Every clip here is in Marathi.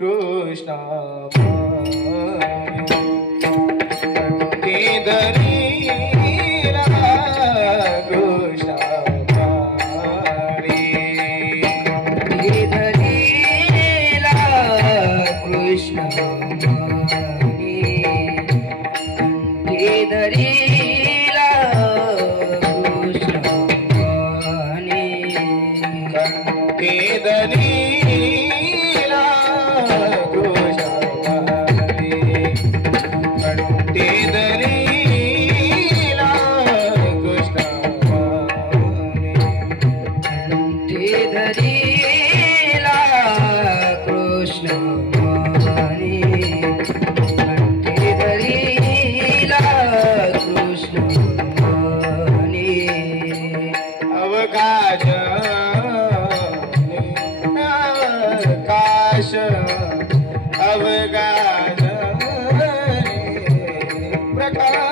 कृष्ण धरीला कृष्ण कृष्ण धरीला कृष्ण दलीला कृष्ण कंटे दलीला कृष्ण धरीला कृष्ण अवकाश काश अवकाश प्रकाश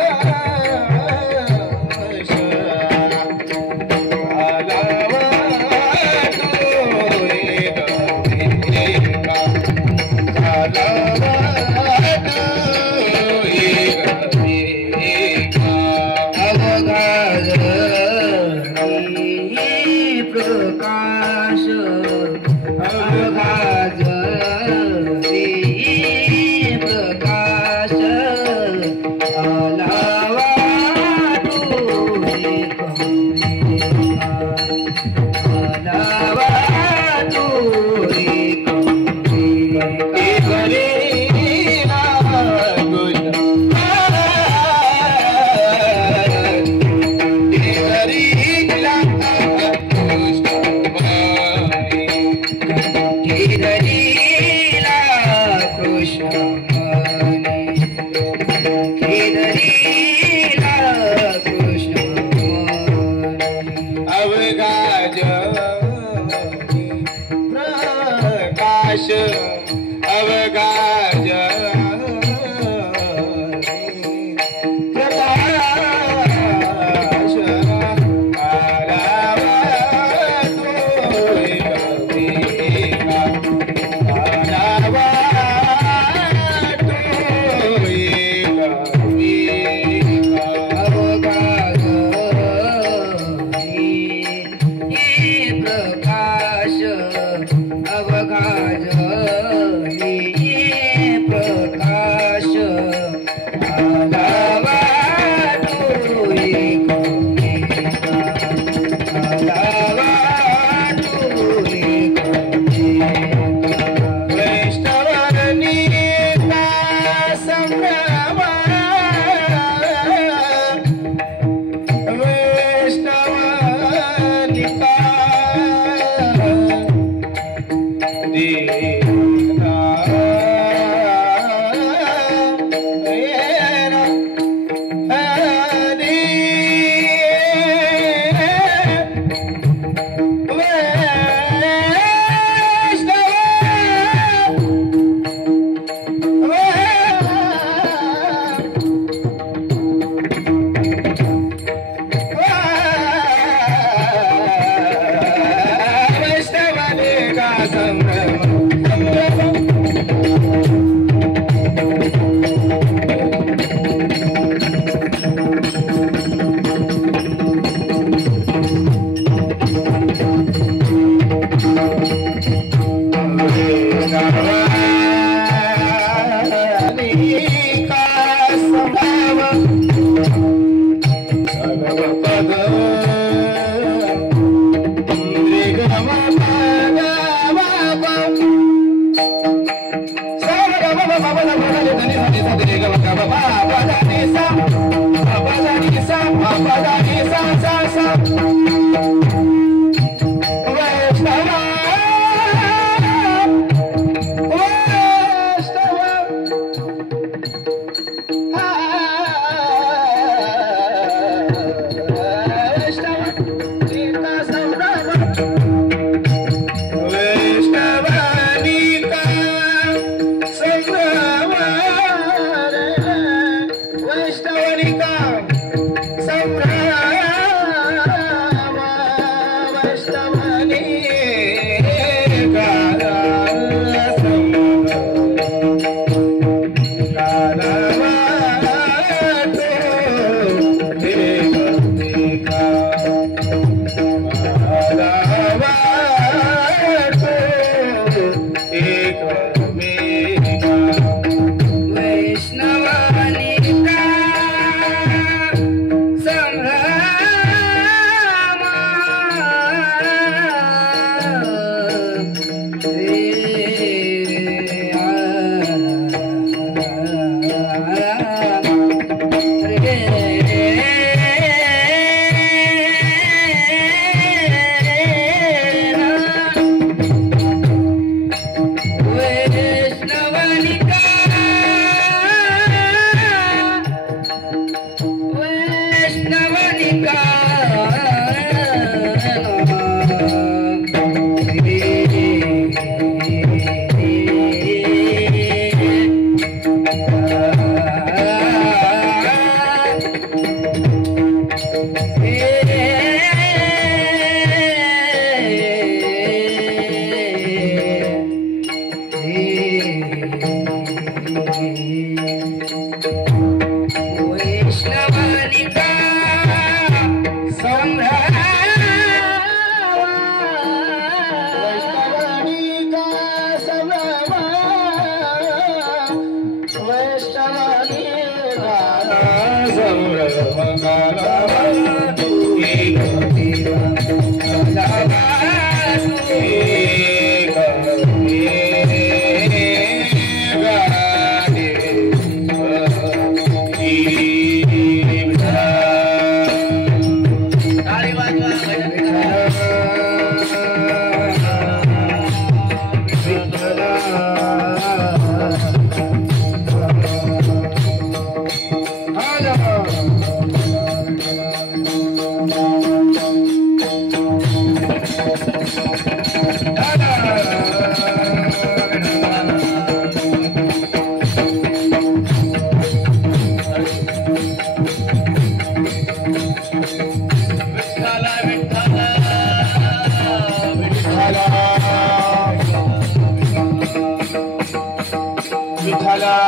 प्रकाश अवघाज प्रकाश अलावा प्रकाश अवगाज प्रकाश आलावा तोय कविका आलावा तोय कविका अवघाज प्रकाश अवघाज प्रकाश आलावा तोय कविका आलावा तोय कविका वैष्णवनीता संभ्रम वैष्णवनीता दीना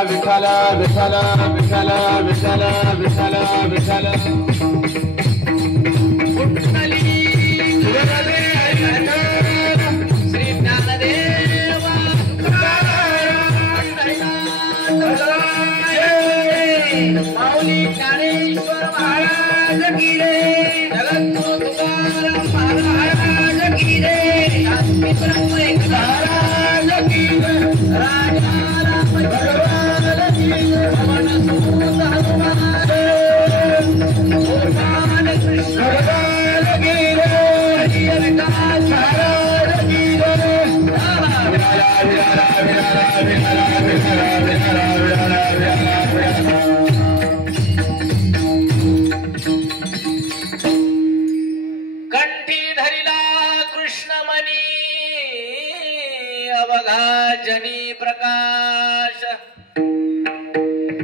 विठ्ठल विठ्ठल विठ्ठल विठ्ठल विठ्ठल विठ्ठल श्री ज्ञानदेव माऊली ज्ञानेश्वर महाराज की रे जगद्गुरु तुकाराम महाराज की रे शांती ब्रह्म एक महाराज की रे राजा राम भगवान की रे पवन सुत हनुमान भगवान कृष्ण भगवान की रे हरि विकास महाराज की रे कंठी धरिला कृष्णमणी अवघा जनी प्रकाश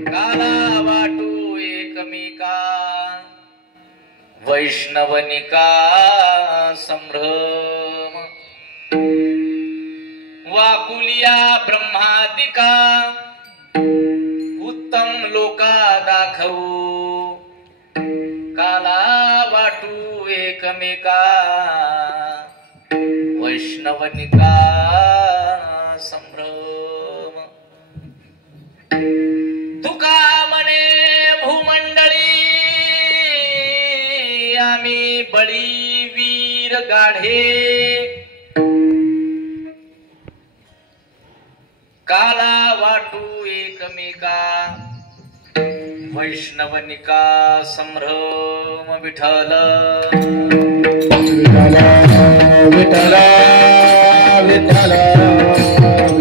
काला वाटू एकमेका वैष्णवनिका संभ्रम वाकुलिया ब्रह्मादिका उत्तम लोका दाखवू काला वाटू एकमेका वैष्णवनिका संभ्रम तुका म्हणे भूमंडळी आम्ही बळी वीर गाढे काला वाटू एकमेका वैष्णवनिका संभ्रम विठ्ठल विठ्ठल विठ्ठल विठ्ठल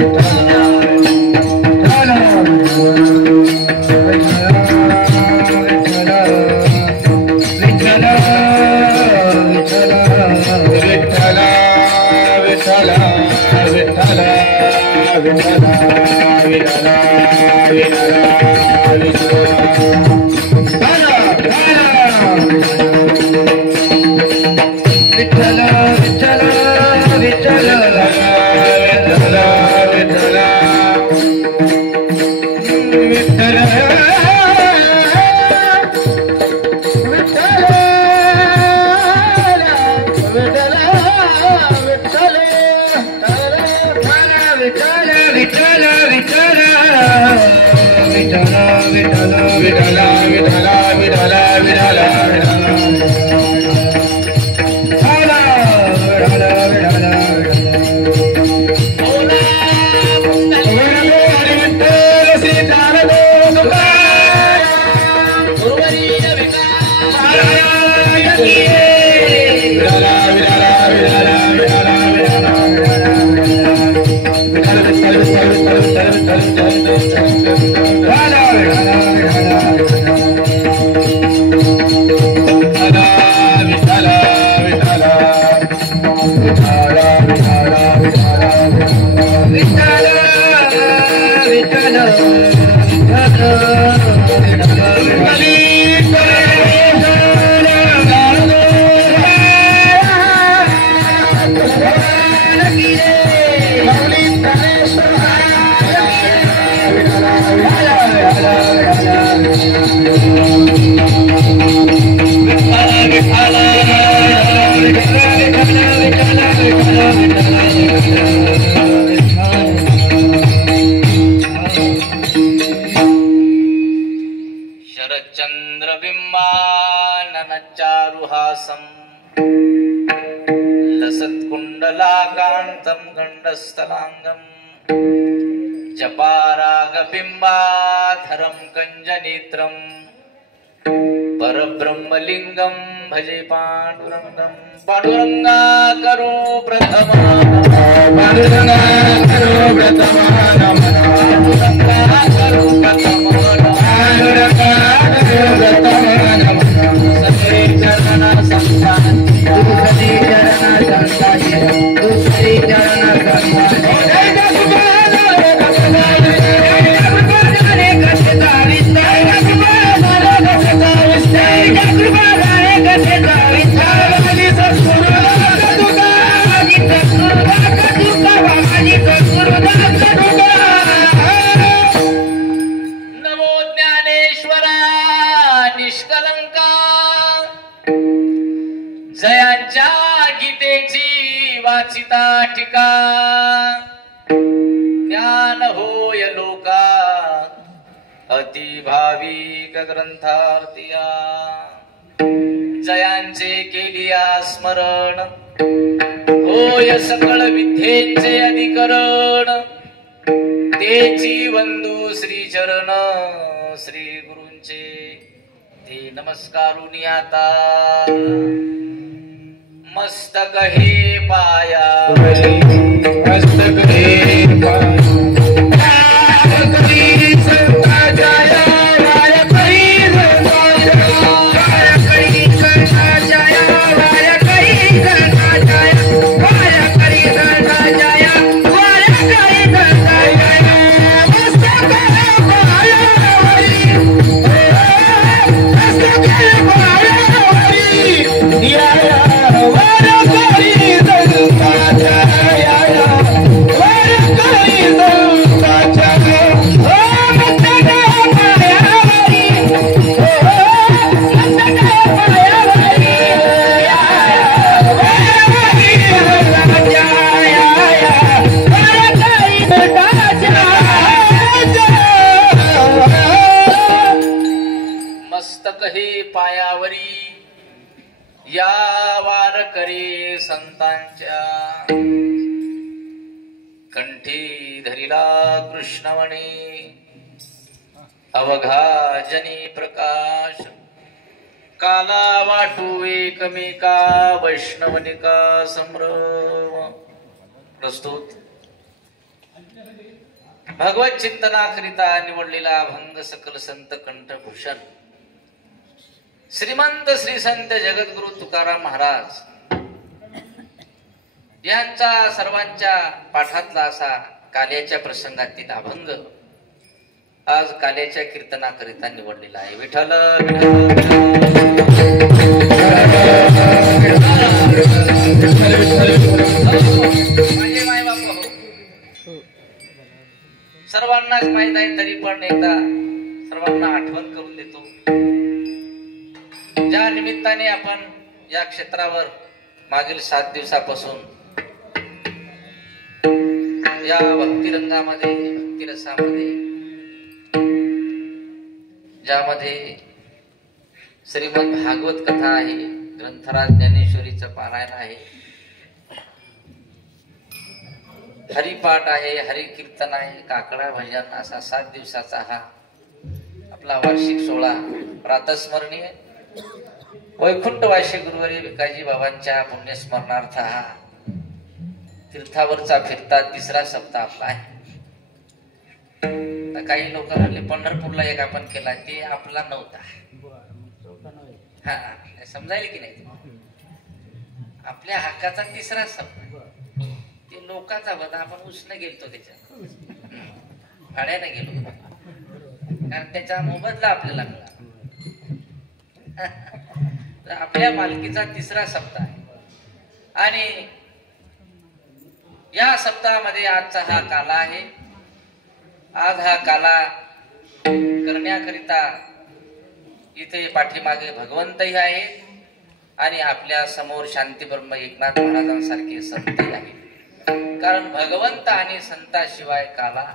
शरच्चंद्र बिंबाननचारुहासं लसत्कुण्डलाकान्तं गण्डस्थलाङ्गं जपारागबिम्बाधरं कञ्जनेत्रं परब्रह्मलिङ्गं भजे पाण्डुरङ्गं पाण्डुरङ्गा करो प्रथमा पांडुरंगा करो प्रथमा नमः पाण्डुरङ्गा करो प्रथमा पांडुरंगा करो प्रथमा नमः सते चरण संतान दूसरी चरण संताये दूसरी चरण संताये Thank you. भाविक ग्रंथार्थिया जयांचे केलिया स्मरण होय सकळ विद्येचे अधिकरण तेची वंदू श्री चरण श्री गुरूंचे ते नमस्कारुनी आता मस्तक हे पायावरी मस्तक हे या वारकरी संतांच्या कंठी धरिला कृष्णवणी अवघा जनी प्रकाश काला वाटू एकमेका वैष्णवनिका संभ्रम प्रस्तुत भगवत चिंतनाकरिता निवडलेला अभंग सकल संत कंठभूषण श्रीमंत श्री संत जगद्गुरु तुकाराम महाराज यांचा सर्वांच्या पाठातला असा काल्याच्या प्रसंगातील अभंग आज काल्याच्या कीर्तनाकरिता निवडलेला आहे. विठ्ठल माझे माय बाप सर्वांनाच माहित आहे, तरी पण एकदा सर्वांना आठवण करून देतो. ज्या निमित्ताने आपण या क्षेत्रावर मागील 7 दिवसापासून या भक्तिरंगामध्ये भक्तिरसामध्ये ज्यामध्ये श्रीमद भागवत कथा आहे, ग्रंथराज ज्ञानेश्वरीचं पारायण आहे, हरिपाठ आहे, हरिकीर्तन आहे, काकडा भजन असा 7 दिवसाचा हा आपला वार्षिक सोहळा प्रातस्मरणीय वैकुंठ वाशी गुरुवारी भिकाजी बाबांच्या पुण्यस्मरणार्थ हा तीर्थावरचा फिरता 3रा सप्ताह आपला आहे. काही लोक म्हणले पंढरपूरला एक आपण केला ते आपला नव्हता. हा समजायला की नाही, आपल्या हक्काचा 3रा सप्ताह ते लोकांचा होता. आपण उसने गेलतो त्याच्या भाड्याने गेलो कारण त्याचा मोबदला आपल्याला मिळाला. आपल्या मालकीचा 3रा सप्ताह आहे आणि या सप्ताहामध्ये आजचा हा काला आहे. आज हा काला करण्याकरिता इथे पाठीमागे भगवंतही आहे आणि आपल्या समोर शांती ब्रह्म एकनाथ महाराजांसारखे संतही आहे. कारण भगवंत आणि संताशिवाय काला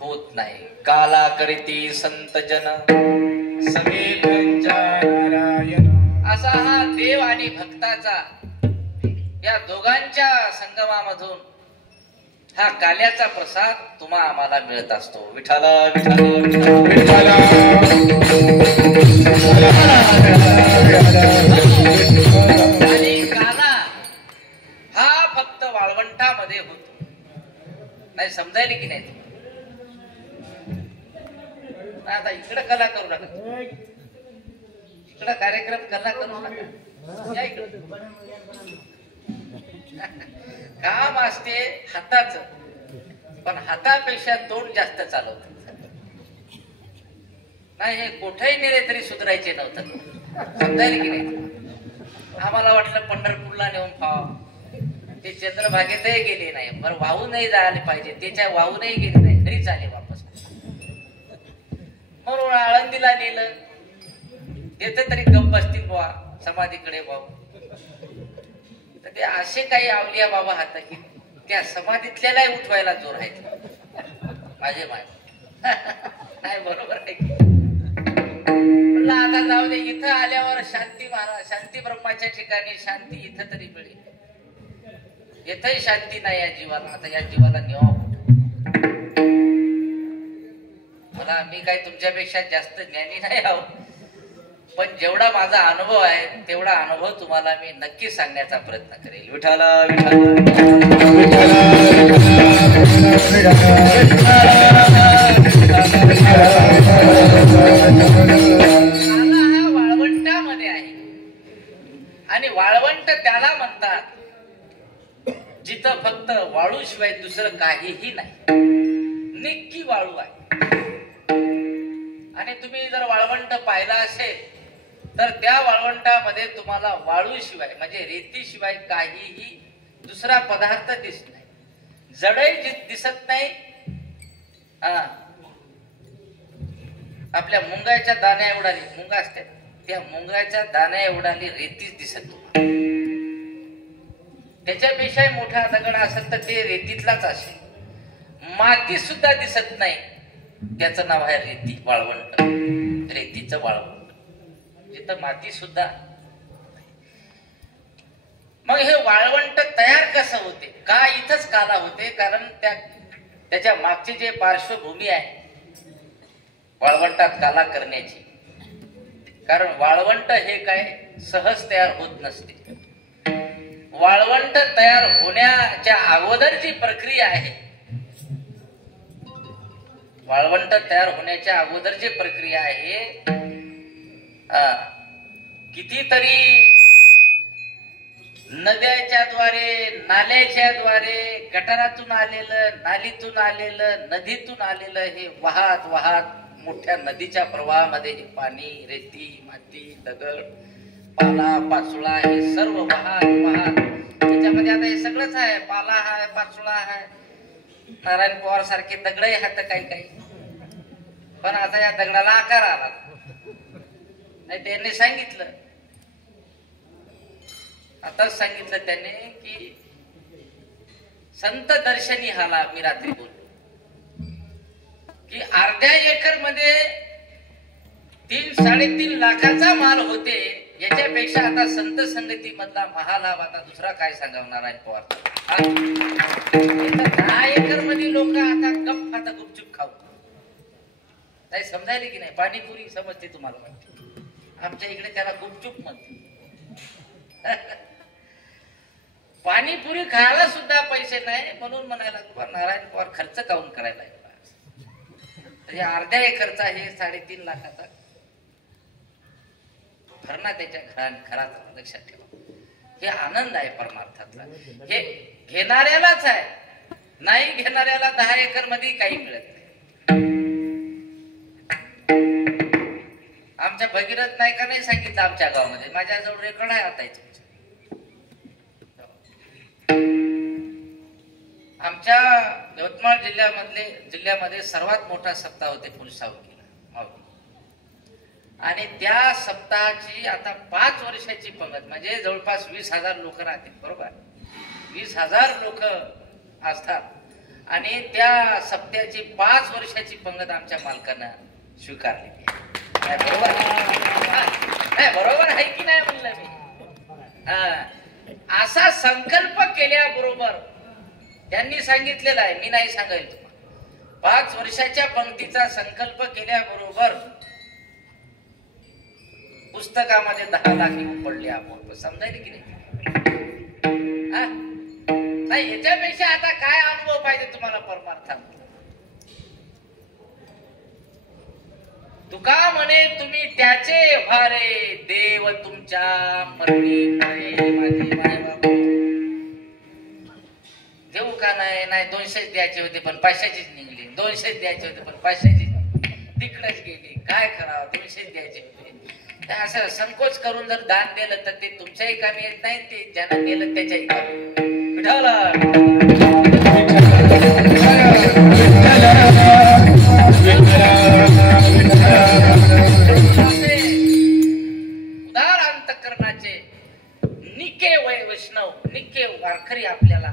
होत नाही. काला करीती संत जन सगळे नारायण असा हा देव आणि भक्ताचा या दोघांच्या संगमामधून हा काल्याचा प्रसाद तुम्हा आम्हाला मिळत असतो. विठ्ठल विठ्ठल विठ्ठल आणि काला हा फक्त वाळवंटामध्ये होतो. नाही समजायला की नाही? आता इकडे कला करू नका, इकडे कार्यक्रम कला करू नका, या इकडे. काम असते हाताच, पण हातापेक्षा तोंड जास्त चालवत नाही. हे कुठेही नेले तरी सुधारायचे नव्हतं. समजायला की नाही? आम्हाला वाटलं पंढरपूरला नेऊन पाहावं, ते चंद्रभागेतही गेले नाही. बरं वाहूनही जायला पाहिजे, त्याच्या वाहूनही गेले नाही तरी चालेल वापस. म्हणून आळंदीला नेलं, तिथे तरी गप्प बसतील बुवा समाधीकडे भाऊ. तर ते असे काही आवलिया बाबा हात की त्या समाधीतल्यालाही उठवायला जोर आहे माझे माय. नाही बरोबर आहे. म्हणलं आता जाऊ दे, इथं आल्यावर शांती महाराज शांती ब्रह्माच्या ठिकाणी शांती इथं तरी मिळेल. इथंही शांती नाही या जीवाला. आता या जीवाला निवा मला मी काही तुमच्यापेक्षा जास्त ज्ञानी नाही आहो, पण जेवढा माझा अनुभव आहे तेवढा अनुभव तुम्हाला मी नक्की सांगण्याचा प्रयत्न करेल. विठाला हा वाळवंटामध्ये आहे आणि वाळवंट त्याला म्हणतात जिथं फक्त वाळू शिवाय दुसरं काहीही नाही. निक्की वाळू आहे. आणि तुम्ही जर वाळवंट पाहिला असेल तर त्या वाळवंटामध्ये तुम्हाला वाळू शिवाय म्हणजे रेतीशिवाय काहीही दुसरा पदार्थ दिसत नाही. जडही दिसत नाही. आपल्या मुंगाच्या दाण्या एवढाली मुंगा असतात त्या मुंगाच्या दाण्या एवढाली रेतीच दिसत नाही. त्याच्यापेक्षा मोठा दगड असेल तर ते रेतीतलाच असेल. माती सुद्धा दिसत नाही. त्याचं नाव आहे रेती. वाळवंट. रेतीचं वाळवंट जिथं माती सुद्धा. मग हे वाळवंट तयार कसं होते का इथंच काला होते कारण त्याच्या मागची जे पार्श्वभूमी आहे वाळवंटात काला करण्याची. कारण वाळवंट हे काय सहज तयार होत नसते. वाळवंट तयार होण्याच्या अगोदरची प्रक्रिया आहे. वाळवंट तयार होण्याच्या अगोदर जी प्रक्रिया आहे कितीतरी नद्याच्या द्वारे नाल्याच्या द्वारे गटारातून आलेलं नालीतून आलेलं नदीतून आलेलं हे वाहत वाहत मोठ्या नदीच्या प्रवाहामध्ये हे पाणी रेती माती दगड पाला पाचोळा हे सर्व वाहत वाहत त्याच्यामध्ये आता हे सगळंच आहे. पाला आहे पाचोळा आहे. नारायण पवार सारखे दगडही हात काही काही. पण आता या दगडाला आकार आला नाही. त्यांनी सांगितलं आताच सांगितलं त्याने की संत दर्शनी हाला मी रात्री बोललो की अर्ध्या एकर मध्ये 3-3.5 लाखाचा माल होते. याच्यापेक्षा आता संत संगती मधला महालाभ आता दुसरा काय सांगावं नारायण पवार. 10 एकर मध्ये लोक आता गप आता गुपचूप खाऊ काही समजायला की नाही. पाणीपुरी समजते तुम्हाला माहिती. आमच्या इकडे त्याला गुपचूप म्हणते. पाणीपुरी खायला सुद्धा पैसे नाही म्हणून म्हणायला नारायण पवार खर्च काऊन करायला म्हणजे अर्ध्या एकरचा हे 3.5 लाखाचा भरणा त्याच्या घरात लक्षात ठेवा. हे आनंद आहे परमार्थातला. हे घेणाऱ्यालाच आहे. नाही घेणाऱ्याला 10 एकर मध्ये काही मिळत नाही. आमच्या भगीरथ नायकाने सांगितलं आमच्या गावामध्ये माझ्याजवळ रेकॉर्ड आहे आता याच्या. आमच्या यवतमाळ जिल्ह्यामध्ये सर्वात मोठा सप्ताह होते फुलसावकीला आणि त्या सप्ताहाची आता 5 वर्षाची पंगत म्हणजे जवळपास 20,000 लोक राहतील. बरोबर 20,000 लोक असतात आणि त्या सप्त्याची 5 वर्षाची पंगत आमच्या मालकानं स्वीकारली. बरोबर आहे की नाही म्हणलं मी. असा संकल्प केल्याबरोबर त्यांनी सांगितलेला आहे. मी नाही सांगायला तुम्हाला. 5 वर्षाच्या पंक्तीचा संकल्प केल्याबरोबर पुस्तकामध्ये 10 लाख येऊन पडले. आपण समजायला की नाही. याच्यापेक्षा आता काय अनुभव पाहिजे तुम्हाला परमार्थात. तुका म्हणे तुम्ही त्याचे भारे देव तुमच्या मरणी माझे माय बाबू देऊ का नाही 200 द्यायचे होते पण 500चीच निघली. 200 द्यायचे होते पण 500चीच तिकडेच गेली. काय करावं 200 द्यायचे होते. असं संकोच करून जर दान दिलं तर ते तुमच्याही कामी येत नाही. ते ज्यांना दिलं त्याच्याही कामी. उदार अंतकरणाचे निके वैष्णव निके वारकरी आपल्याला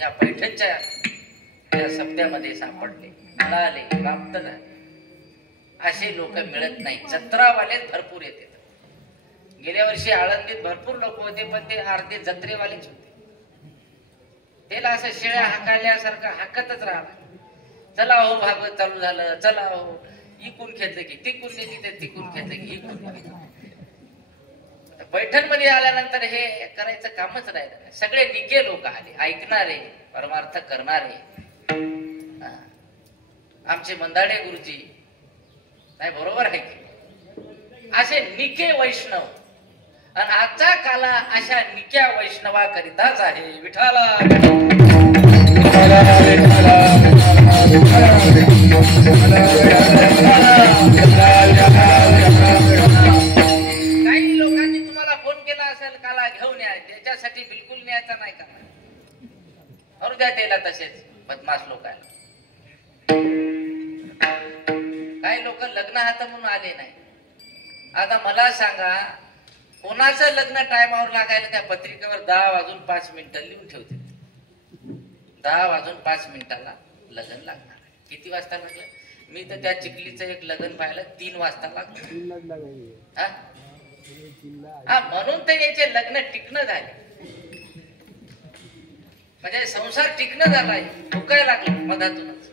या पैठणच्या या सप्त्यामध्ये सापडले. मिळाले प्राप्त झाले. असे लोक मिळत नाही. जत्रावालेच भरपूर येतात. गेल्या वर्षी आळंदीत भरपूर लोक होते, पण ते अर्धे जत्रेवालेच होते. त्याला असं शेळ्या हाकाल्यासारखं हाकतच राहणार. चला हो भागवत चालू झालं, चला हो इकून घेतलं की तिकून नेली, तर तिकून घेतलं की इकून नेली. पैठण मध्ये आल्यानंतर हे करायचं कामच राहिलं नाही. सगळे निके लोक आले, ऐकणारे, परमार्थ करणारे. आमचे मंदाडे गुरुजी, नाही बरोबर आहे की, असे निके वैष्णव. आणि आजचा काला अशा निक्या वैष्णवाकरिताच आहे. विठाला काही लोकांनी तुम्हाला फोन केला असेल काला घेऊन या, त्याच्यासाठी बिलकुल न्यायचा नाही का? और द्या त्याला तसेच बदमाश लोकांना. काही लोक लग्न हात म्हणून आले नाही. आता मला सांगा, कोणाचं लग्न टायमावर लागायला त्या पत्रिकेवर 10 वाजून 5 मिनिटं लिहून ठेवते. 10 वाजून 5 मिनिटाला लग्न लागणार. किती वाजता लागलं? मी तर त्या चिखलीचं एक लग्न पाहिलं 3 वाजता लागलं. हा, म्हणून तर याचे लग्न टिकणं झाले. म्हणजे संसार टिकणं झालाय, धुकायला लागलं मधातूनच.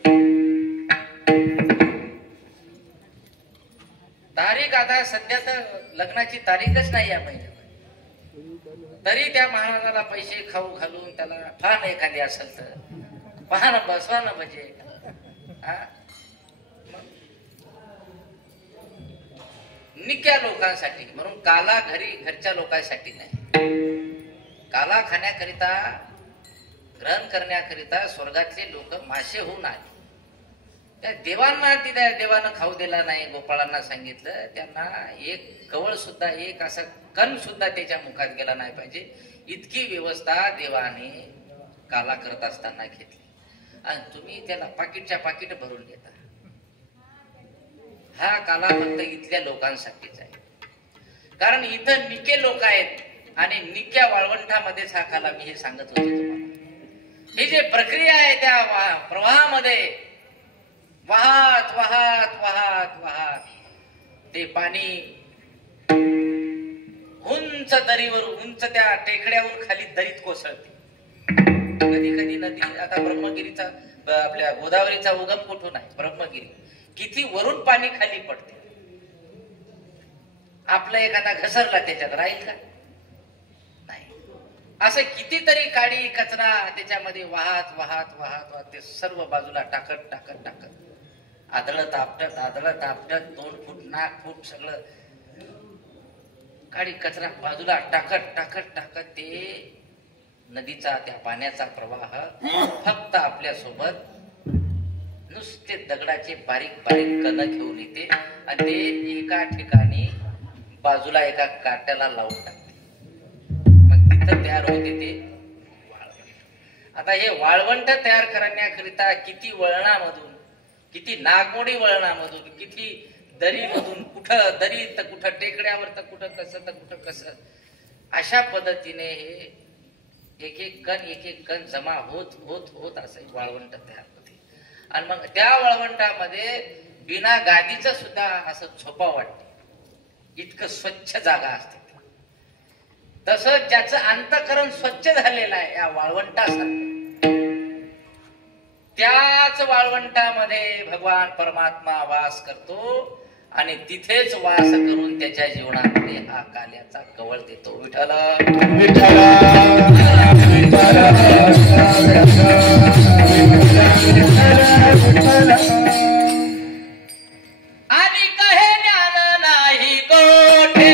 तारीख आता सध्या तर लग्नाची तारीखच नाही या महिन्यात. तरी त्या महाराजाला पैसे खाऊ घालून त्याला फान एखादी असेल तर पाहणं बसवानं म्हणजे. निक्या लोकांसाठी, म्हणून काला घरच्या लोकांसाठी नाही. काला खाण्याकरिता, ग्रहण करण्याकरिता स्वर्गातले लोक मासे होऊन आले. त्या देवांना तिथे देवानं खाऊ दिला नाही. गोपाळांना सांगितलं त्यांना एक कवळ सुद्धा, एक असा कण सुद्धा त्याच्या मुखात गेला नाही पाहिजे, इतकी व्यवस्था देवाने काला करत असताना घेतली. आणि तुम्ही त्याला पाकिटच्या पाकिट भरून घेता. हा काला फक्त इथल्या लोकांसाठीच आहे. कारण इथं निके लोक आहेत आणि निक्या वाळवंटामध्येच हा काला, मी हे सांगत होतो तुम्हाला. ही जी प्रक्रिया आहे त्या प्रवाहामध्ये वाहत वाहत वाहत वाहत ते पाणी उंच दरीवर, उंच त्या टेकड्यावरून खाली दरीत कोसळते. कधी कधी नदी, आता ब्रह्मगिरीचा, आपल्या गोदावरीचा उगम कुठून आहे? ब्रह्मगिरी. किती वरून पाणी खाली पडते. आपला एखादा घसरला त्याच्यात राहील का? नाही. असं कितीतरी काडी कचरा त्याच्यामध्ये वाहत वाहत वाहत वाहत ते सर्व बाजूला टाकत टाकत टाकत आदळत आपटत 2 फूट नाक फूट सगळं काडी कचरा बाजूला टाकत टाकत टाकत ते नदीचा, त्या पाण्याचा प्रवाह फक्त आपल्या सोबत नुसते दगडाचे बारीक बारीक कण घेऊन येते आणि ते एका ठिकाणी बाजूला एका काट्याला लावून टाकते. मग तिथं तयार होते ते वाळवंट. आता हे वाळवंट तयार करण्याकरिता किती वळणामधून, किती नागमोडी वळणामधून, किती दरीमधून, कुठं दरी तर कुठं टेकड्यावर तर कुठं कसं तर कुठं कसं, अशा पद्धतीने हे एक एक कण जमा होत होत होत असं वाळवंट तयार होते. आणि मग त्या वाळवंटामध्ये बिना गादीचं सुद्धा असं झोपा वाटते, इतकं स्वच्छ जागा असते. तसं ज्याचं अंतःकरण स्वच्छ झालेलं आहे या वाळवंटासारखं, त्याच वाळवंटामध्ये भगवान परमात्मा वास करतो आणि तिथेच वास करून त्याच्या जीवनामध्ये हा काल्याचा कवळ देतो. विठ्ठल आणि कहे ज्ञान नाही कोठे,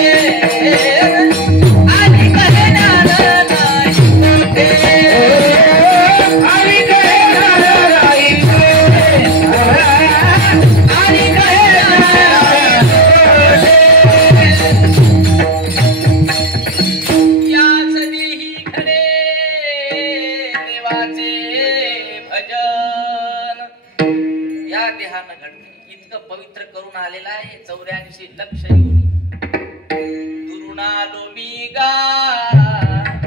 आणि कहे ज्ञान नाही कोठे, आणि कहे ज्ञान नाही कोठे, आणि कहे ज्ञान याच देही खरे देवाचे भजन. या देहानं घडते, इतकं पवित्र करून आलेला आहे. 84 लक्ष येऊन दुरून आलो मी गा,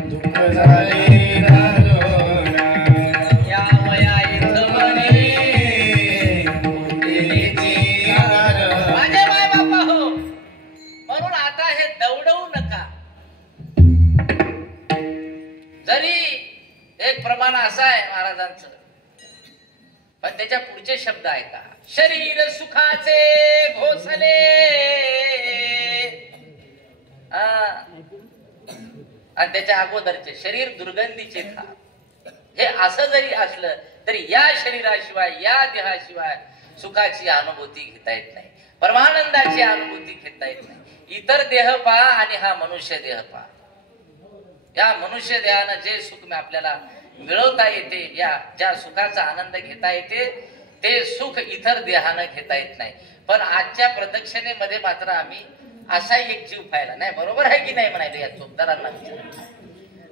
दुःख झाले रालोना. या वया इथं म्हणे मुक्तीची गार. पण त्याच्या पुढचे शब्द ऐका. शरीर सुखाचे घोसले, आणि त्याच्या अगोदरचे शरीर दुर्गंधीचे थाप. हे असं जरी असलं तरी या शरीराशिवाय, या देहाशिवाय सुखाची अनुभूती घेता येत नाही, परमानंदाची अनुभूती घेता येत नाही. इतर देह पहा आणि हा मनुष्य देह पहा. या मनुष्य देहानं जे सुख आपल्याला मिळवता येते, या ज्या सुखाचा आनंद घेता येते, ते सुख इतर देहानं घेता येत नाही. पण आजच्या प्रदक्षिणेमध्ये मात्र आम्ही असा एक जीव पाहिला नाही. बरोबर आहे की नाही म्हणाले या चोपदारांना.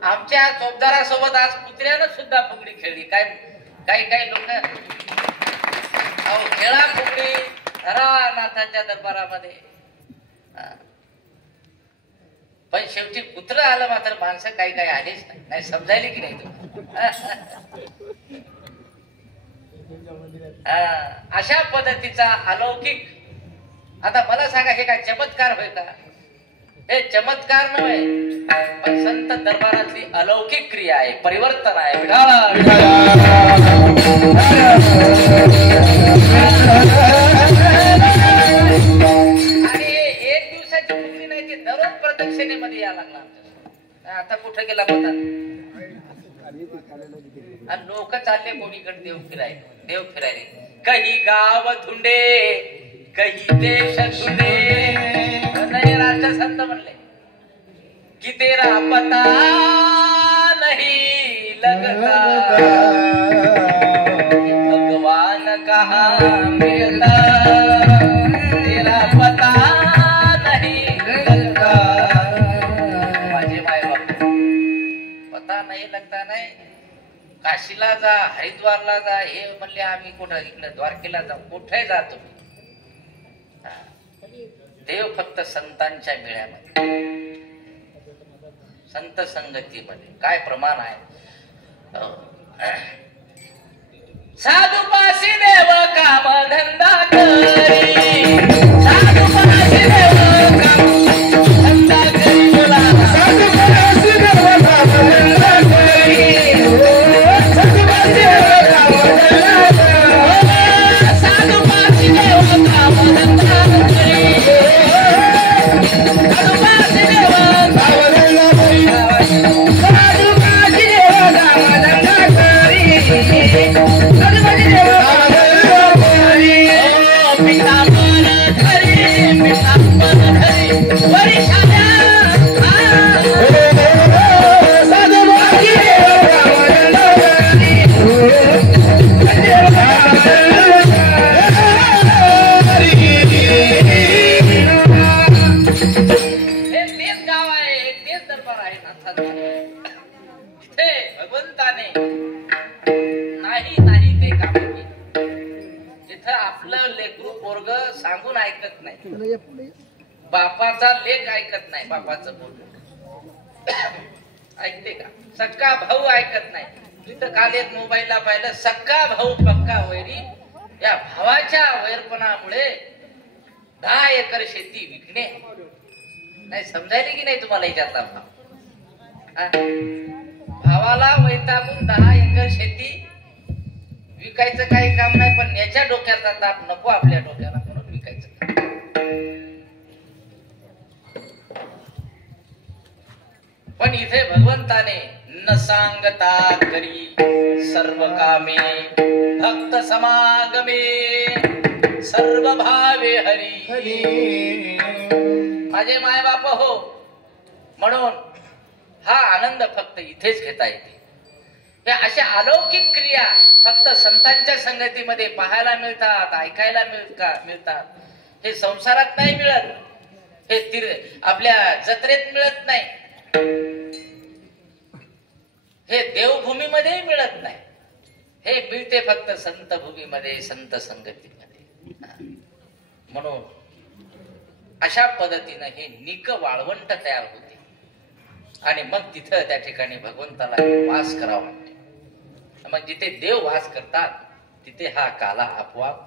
आमच्या चोपदारासोबत आज कुत्र्यानं सुद्धा फुगडी खेळली. काही लोक खेळा फुगडी धरा नाथांच्या दरबारामध्ये. पण शेवटी कुत्र आलं मात्र माणसं काही आलीच नाही. समजायली की नाही तुम्हाला. अशा पद्धतीचा अलौकिक. आता मला सांगा, हे काय चमत्कार होय का? हे चमत्कार नव्हे, पण संत दरबारातली अलौकिक क्रिया आहे, परिवर्तन आहे. आणि एक दिवसाची फुगडी नाही, ती दररोज प्रदक्षिणेमध्ये यायला लागला आमच्या. आता कुठे गेला होता? आणि लोक चालले कोणीकडे देव फिरायले. काही गाव धुंडे, काही देश धुंडे. राष्ट्रसंत म्हणले की तेरा पता नहीं लगता, भगवान कहाँ मिलता, तेरा पता नहीं लगता. माझे माय बाप पता नाही लगता नाही. काशीला जा, हरिद्वारला जा, हे म्हणले आम्ही कुठं इकडे द्वारकेला जा, कुठे जा तुम्ही. देव फक्त संतांच्या मेळ्यामध्ये, संत संगतीमध्ये. काय प्रमाण आहे. साधुपाशी देव काम धंदा करी, साधुपाशी देव काम धंदा करी, बोला साधुपाशी देव काम धंदा करी, साधुपाशी देव काम धंदा करी, साधुपाशी देव काम धंदा करी. सांगून ऐकत नाही, बापाचा लेख ऐकत नाही, बापाचं बोल ऐकते का? सक्का भाऊ ऐकत नाही. तिथं काल एक मोबाईलला पाहिलं, सक्का भाऊ पक्का वैरी. या भावाच्या वैरपणामुळे 10 एकर शेती विकणे. नाही समजायले की नाही तुम्हाला याच्यातला भाव? भावाला वैतागून 10 एकर शेती विकायचं काही काम नाही, पण याच्या डोक्याचा ताप नको आपल्या डोक्याला म्हणून विकायचं. पण इथे भगवंताने न सांगता करी सर्व कामे, भक्त समागमे सर्व भावे हरी. माझे माय बाप हो, म्हणून हा आनंद फक्त इथेच घेता येते. या अशा अलौकिक क्रिया फक्त संतांच्या संगतीमध्ये पाहायला मिळतात, ऐकायला मिळतात. हे संसारात नाही मिळत, हे आपल्या जत्रेत मिळत नाही, हे देवभूमीमध्ये मिळत नाही. हे मिळते फक्त संत भूमीमध्ये, संत संगतीमध्ये. म्हणून अशा पद्धतीनं हे निक वाळवंट तयार होते आणि मग तिथं त्या ठिकाणी भगवंताला वास करावा लागतो. मग जिथे देव वास करतात तिथे हा काला आपोआप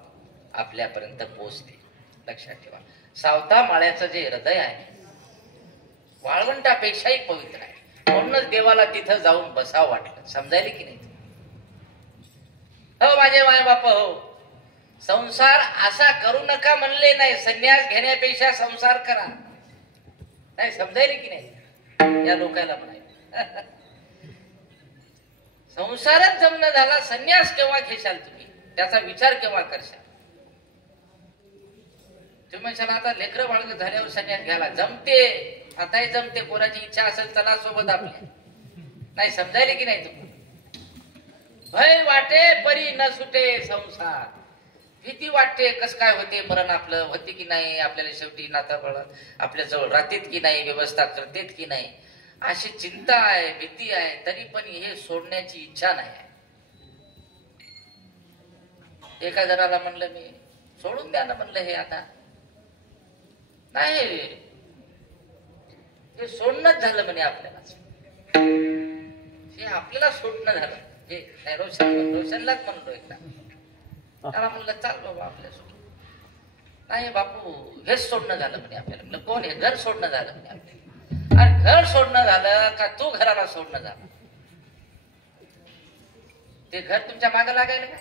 आपल्यापर्यंत पोहोचते. लक्षात ठेवा, सावता माळ्याचं जे हृदय आहे वाळवंटापेक्षाही पवित्र आहे. म्हणूनच देवाला तिथं जाऊन बसावं वाटलं. समजायला की नाही? हो माझे माय बाप हो, संसार असा करू नका म्हणले नाही. संन्यास घेण्यापेक्षा संसार करा. नाही समजायला की नाही या लोकांना म्हणाय. संसारच जमणं झाला, संन्यास केव्हा घेशाल तुम्ही, त्याचा विचार केव्हा करशाल. तुम्ही म्हणशाल आता लेकरं बाळग झाल्यावर संन्यास घ्यायला जमते, आताही जमते. कोणाची इच्छा असेल चला सोबत आपल्या. नाही समजायला की नाही तुम्ही. भय वाटे परी न सुटे संसार. भीती वाटते कस काय होते मरण आपलं, होते की नाही आपल्याला, शेवटी नाताबळ आपल्या जवळ राहतेत की नाही, व्यवस्था करतेत की नाही, अशी चिंता आहे, भीती आहे. तरी पण हे सोडण्याची इच्छा नाही आहे. एका जणाला म्हणलं मी सोडून द्या ना म्हणलं हे आता. नाही हे सोडणंच झालं म्हणे आपल्याला. हे आपल्याला सोडणं झालं. हे रोशनलाच म्हणलो एकदा. त्याला म्हणलं चाल बाबा आपल्यासोबत. नाही बापू हेच सोडणं झालं म्हणे आपल्याला. म्हणलं कोण हे घर सोडणं झालं म्हणे आपल्याला. अरे घर सोडणं झालं का तू घराला सोडणं झालं. ते घर तुमच्या मागं लागायला का.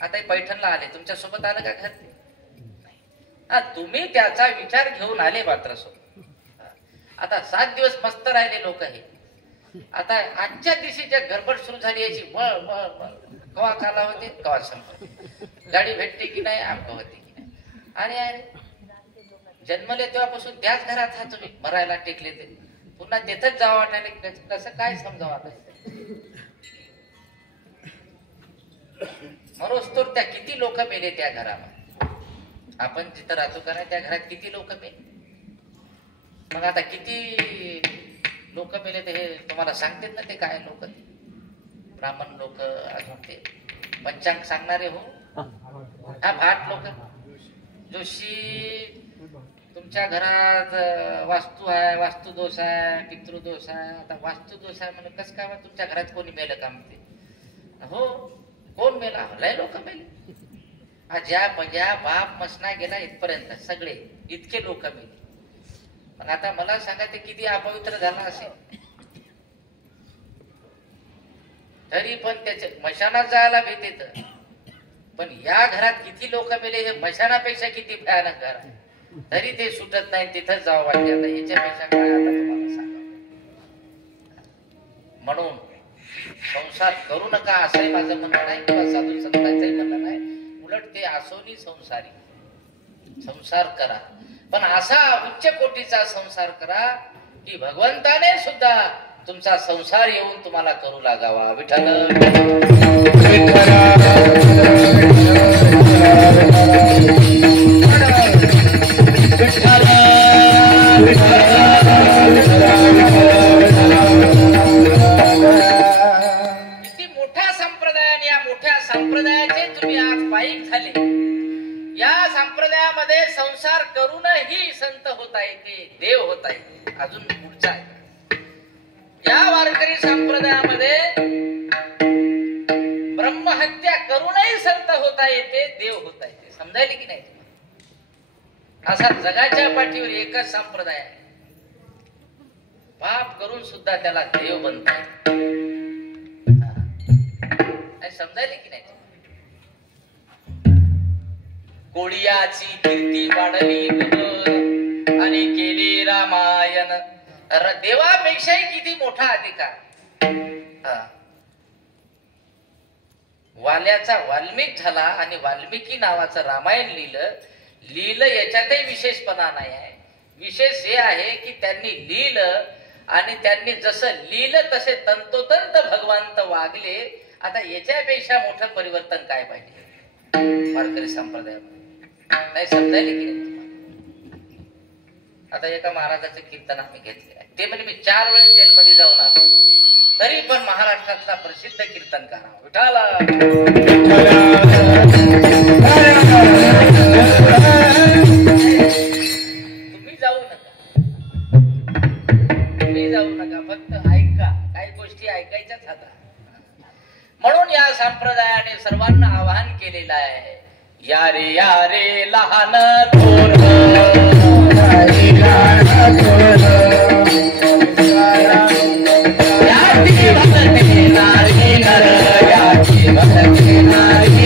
आता पैठणला आले तुमच्या सोबत आलं का घर. हा तुम्ही त्याचा विचार घेऊन आले मात्र सोबत. आता 7 दिवस मस्त राहिले लोक. हे आता आजच्या दिवशी ज्या गडबड सुरू झाली याची मळ मळ मळ. कवा काला होते कवा संपते, गाडी भेटते की नाही, आमका होते की नाही. आणि अरे जन्मले तेव्हापासून त्याच घरात हा तुम्ही मरायला टेकले ते पुन्हा तिथंच जावं वाटायला कसं काय समजावं आता. मरोस्तोर त्या किती लोक मेले त्या घरामध्ये. आपण जिथं राहतो का नाही त्या घरात किती लोक मेले. मग आता किती लोक मेले ते हे तुम्हाला सांगतात ना. ते काय लोक ब्राह्मण लोक, अजून ते पंचांग सांगणारे हो, हा भाट लोक. जोशी तुमच्या घरात वास्तू आहे, वास्तुदोष आहे, पितृदोष आहे. आता वास्तुदोष आहे म्हणजे कसं काय तुमच्या घरात कोणी मेलं का म्हणते. हो कोण मेला, लय लोक मेले. ज्या बाप मसना गेला इथपर्यंत सगळे इतके लोक मेले. पण आता मला सांगा ते किती अपवित्र झाला असेल. तरी पण त्याचे मशानात जायला भीती तर. पण या घरात किती लोक मेले हे मशानापेक्षा किती भयानक घर आहे. तरी ते सुटत नाही, तिथंच जावं वाटते. आता याच्यापेक्षा काय आता तुम्हाला सांगा. म्हणून संसार करू नका असंही माझं म्हणणं नाही किंवा साधू संतांचंही म्हणणं नाही. उलट ते असोनी संसारी संसार करा, पण असा उच्च कोटीचा संसार करा की भगवंताने सुद्धा तुमचा संसार येऊन तुम्हाला करू लागावा. विठ्ठल किती मोठा संप्रदाय आणि या मोठ्या संप्रदायाचे तुम्ही आज पायीक झाले. या संप्रदायामध्ये संसार करूनही संत होता येते, देव होता येते. अजून पुढचा आहे या वारकरी संप्रदायामध्ये ब्रह्महत्या करूनही संत होता येते, देव होता येते. समजायले की नाही. असा जगाच्या पाठीवर एकच संप्रदाय आहे. पाप करून सुद्धा त्याला देव बनता येते. समजायले की नाही. कोळियाची कीर्ती वाढली आणि केली रामायण. देवापेक्षाही किती मोठा अधिकार. वाल्याचा वाल्मिक झाला आणि वाल्मिकी नावाचं रामायण लिहिलं याच्यातही विशेषपणा नाही आहे. विशेष हे आहे की त्यांनी लिहिलं आणि त्यांनी जसं लिहिलं तसे तंतोतंत भगवंत वागले. आता याच्यापेक्षा मोठं परिवर्तन काय पाहिजे वारकरी संप्रदायामध्ये. नाही समजायले की नाही. आता एका महाराजाचं कीर्तन आम्ही घेतले आहे. ते म्हणजे मी 4 वेळेस जेलमध्ये जाऊन आलो, तरी पण महाराष्ट्रातला प्रसिद्ध कीर्तनकार विठाला. तुम्ही जाऊ नका, फक्त ऐका. काही गोष्टी ऐकायच्याच आता. म्हणून या संप्रदायाने सर्वांना आवाहन केलेलं आहे. या रे लहान थोर नारी नर, याची भक्ती नारी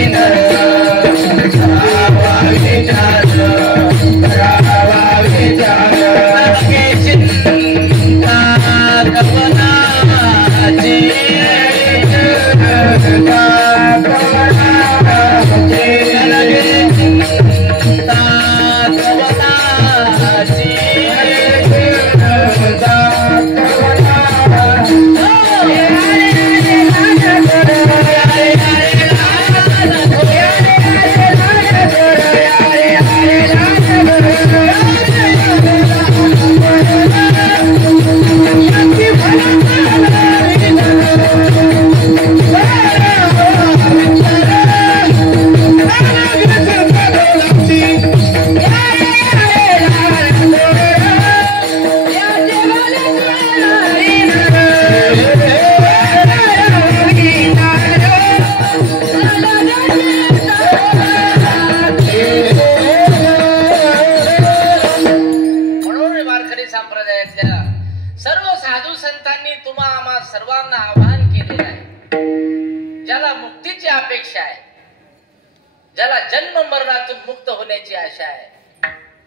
ज्याला जन्म मरणातून मुक्त होण्याची आशा आहे,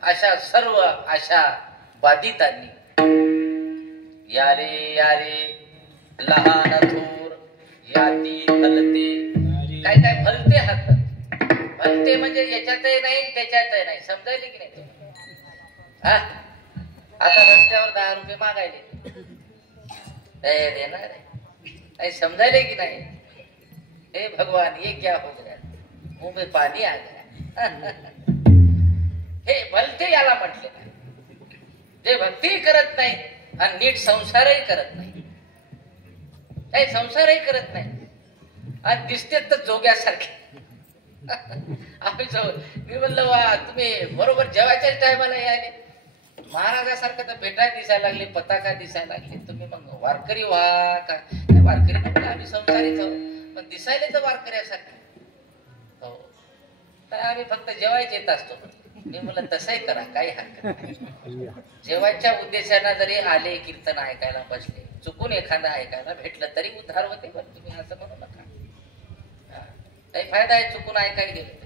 अशा सर्व आशा बाधितांनी यारे यारे लहान थोर याती फलते. काय काय फलते हात फलते म्हणजे याच्यातही नाही त्याच्यातही नाही. समजायले की नाही तुम्ही? हा आता रस्त्यावर 10 रुपये मागायले देणार नाही. समजायले की नाही? हे भगवान ये क्या हो गया, मुंह में पाणी आ गया. हे भलते याला म्हटले नाही. जे भक्ती करत नाही आणि नीट संसारही करत नाही, काही संसारही करत नाही आणि दिसते तर जोग्यासारखे. मी म्हणलं वा तुम्ही बरोबर जेवायच्याच टायमाला यायले. महाराजासारखं तर भेटायला दिसायला लागले, पताका दिसायला लागले. तुम्ही मग वारकरी व्हा का? वारकरी म्हणजे आम्ही संसारीच आहोत, पण दिसायले तर वारकऱ्यासारखे. हो तर आम्ही फक्त जेवायचे येत असतो. मी म्हणलं तसंही करा, काही हरकत नाही. जेवायच्या उद्देशाने जरी आले, कीर्तन ऐकायला बसले, चुकून एखादा ऐकायला भेटलं तरी उद्धार होते. पण तुम्ही असं म्हणू नका, काही फायदा आहे चुकून ऐकायला गेले.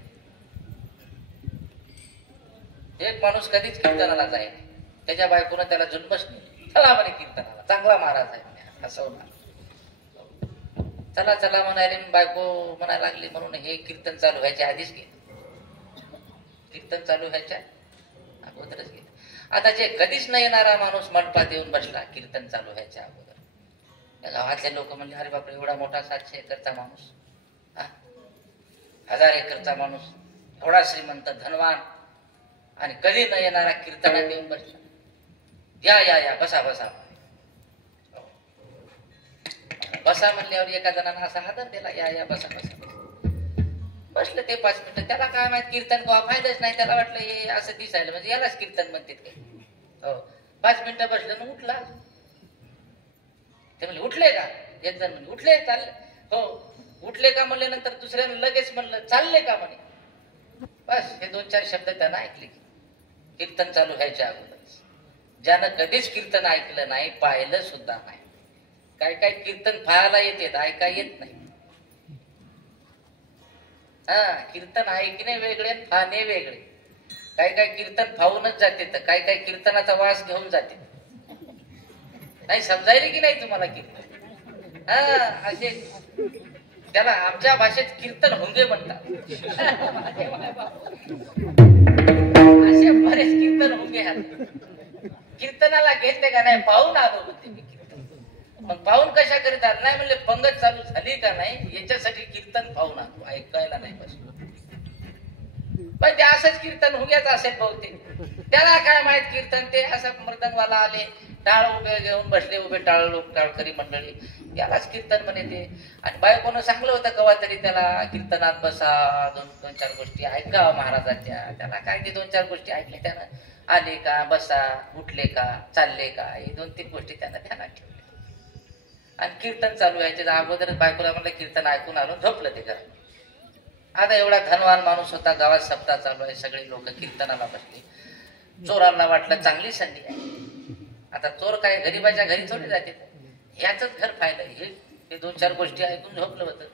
एक माणूस कधीच कीर्तनाला जाईल, त्याच्या बायकोनं त्याला जन्मच नाही. चला म्हणे कीर्तनाला, चांगला महाराज आहे म्हणे, हसवणार. चला चला म्हणाले, बायको म्हणायला लागली. म्हणून हे कीर्तन चालू व्हायच्या आधीच गेले, कीर्तन चालू व्हायच्या अगोदरच गेले. आता जे कधीच न येणारा माणूस मंडपात येऊन बसला कीर्तन चालू व्हायच्या अगोदर, या गावातले लोक म्हणले अरे बापरे, एवढा मोठा 700 एकरचा माणूस, 1000 एकरचा माणूस, एवढा श्रीमंत धनवान, आणि कधी न येणारा कीर्तनात येऊन बसला. या या या बसा बसा बसा म्हणल्यावर एका जणांना असा हातात दिला, या या बसा बसा. बसलं ते 5 मिनिटं. त्याला काय माहित कीर्तन फायदाच नाही. त्याला वाटलं हे असं दिसायला म्हणजे यालाच कीर्तन म्हणतात काय. हो 5 मिनिटं बसलं ना उठला. ते म्हणले उठले का? एक जण म्हणजे उठले, चालले. हो उठले का म्हणले. नंतर दुसऱ्यानं लगेच म्हणलं चालले का म्हणे. बस हे 2-4 शब्द त्यानं ऐकले. कीर्तन चालू व्हायच्या अगोदर. ज्यानं कधीच कीर्तन ऐकलं नाही, पाहिलं सुद्धा नाही. काय काय कीर्तन पाहायला येते, ऐकाय येत नाही. कीर्तन ऐकणे वेगळे, पाहणे वेगळे. काय काय कीर्तन पाहूनच जाते, तर काय काय कीर्तनाचा वास घेऊन जाते. नाही समजायला की नाही तुम्हाला कीर्तन? असे त्याला आमच्या भाषेत कीर्तन हुंगे म्हणतात. असे बरेच कीर्तन हुंगे आहेत. कीर्तनाला घेतले का नाही, पाहून आलो म्हणते मी कीर्तन. मग पाहून कशा करीत आलो नाही म्हणले, पंगत चालू झाली का नाही याच्यासाठी कीर्तन पाहून आलो, ऐकायला नाही बसलो. पण ते असंच कीर्तन हुंग्याच असेल बहुतेक. त्याला काय माहित कीर्तन ते असं मृदंगवाला आले, टाळ उभे घेऊन बसले, उभे टाळ लोक, टाळकरी मंडळी, यालाच कीर्तन म्हणे ते. आणि बायकोनं सांगलं होतं कवा तरी त्याला, कीर्तनात बसा, 2-4 गोष्टी ऐका महाराजांच्या. त्याला काय ते 2-4 गोष्टी ऐकले त्यानं. आले का, बसा, उठले का, चालले का, हे 2-3 गोष्टी त्यानं ध्यानात ठेवल्या. आणि कीर्तन चालू व्हायचे अगोदरच बायकोला म्हणलं कीर्तन ऐकून आलो, झोपलं ते घरात. आता एवढा धनवान माणूस होता, गावात सप्ताह चालू आहे, सगळे लोक कीर्तनाला बसले. चोरांना वाटलं चांगली संधी आहे. आता चोर काय गरीबाच्या घरी थोडी जाते, याच घर पाहिलं. हे 2-4 गोष्टी ऐकून झोपलं होतं.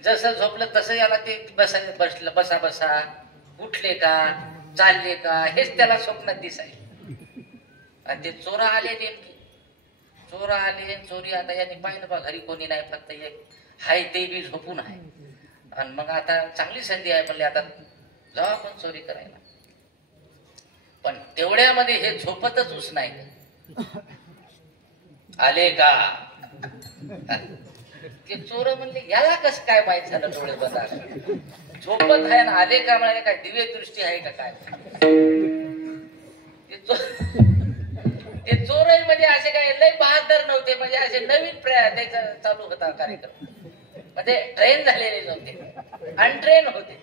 जसं झोपलं तसं याला ते बसलं, बसा बसा, उठले का, चालले का, हेच त्याला स्वप्नात दिसायला. आणि ते चोरा आले नेमके. चोरा आले, चोरी. आता यांनी पाहिलं बा घरी कोणी नाही, फक्त एक हाय ते बी झोपून आहे. आणि मग आता चांगली संधी आहे म्हणले, आता जाऊ आपण चोरी करायला. पण तेवढ्यामध्ये हे झोपतच उस नाही. आले का, ते चोर म्हणले याला कसं काय माहित झालं, डोळे बंद झोपत आहे ना, आले का म्हणाले काय दिव्य दृष्टी आहे का काय. ते चोरही म्हणजे असे काय लय बहादर नव्हते, म्हणजे असे नवीन त्याचा चालू होता कार्यक्रम, म्हणजे ट्रेन झालेले नव्हते, अनट्रेन होते.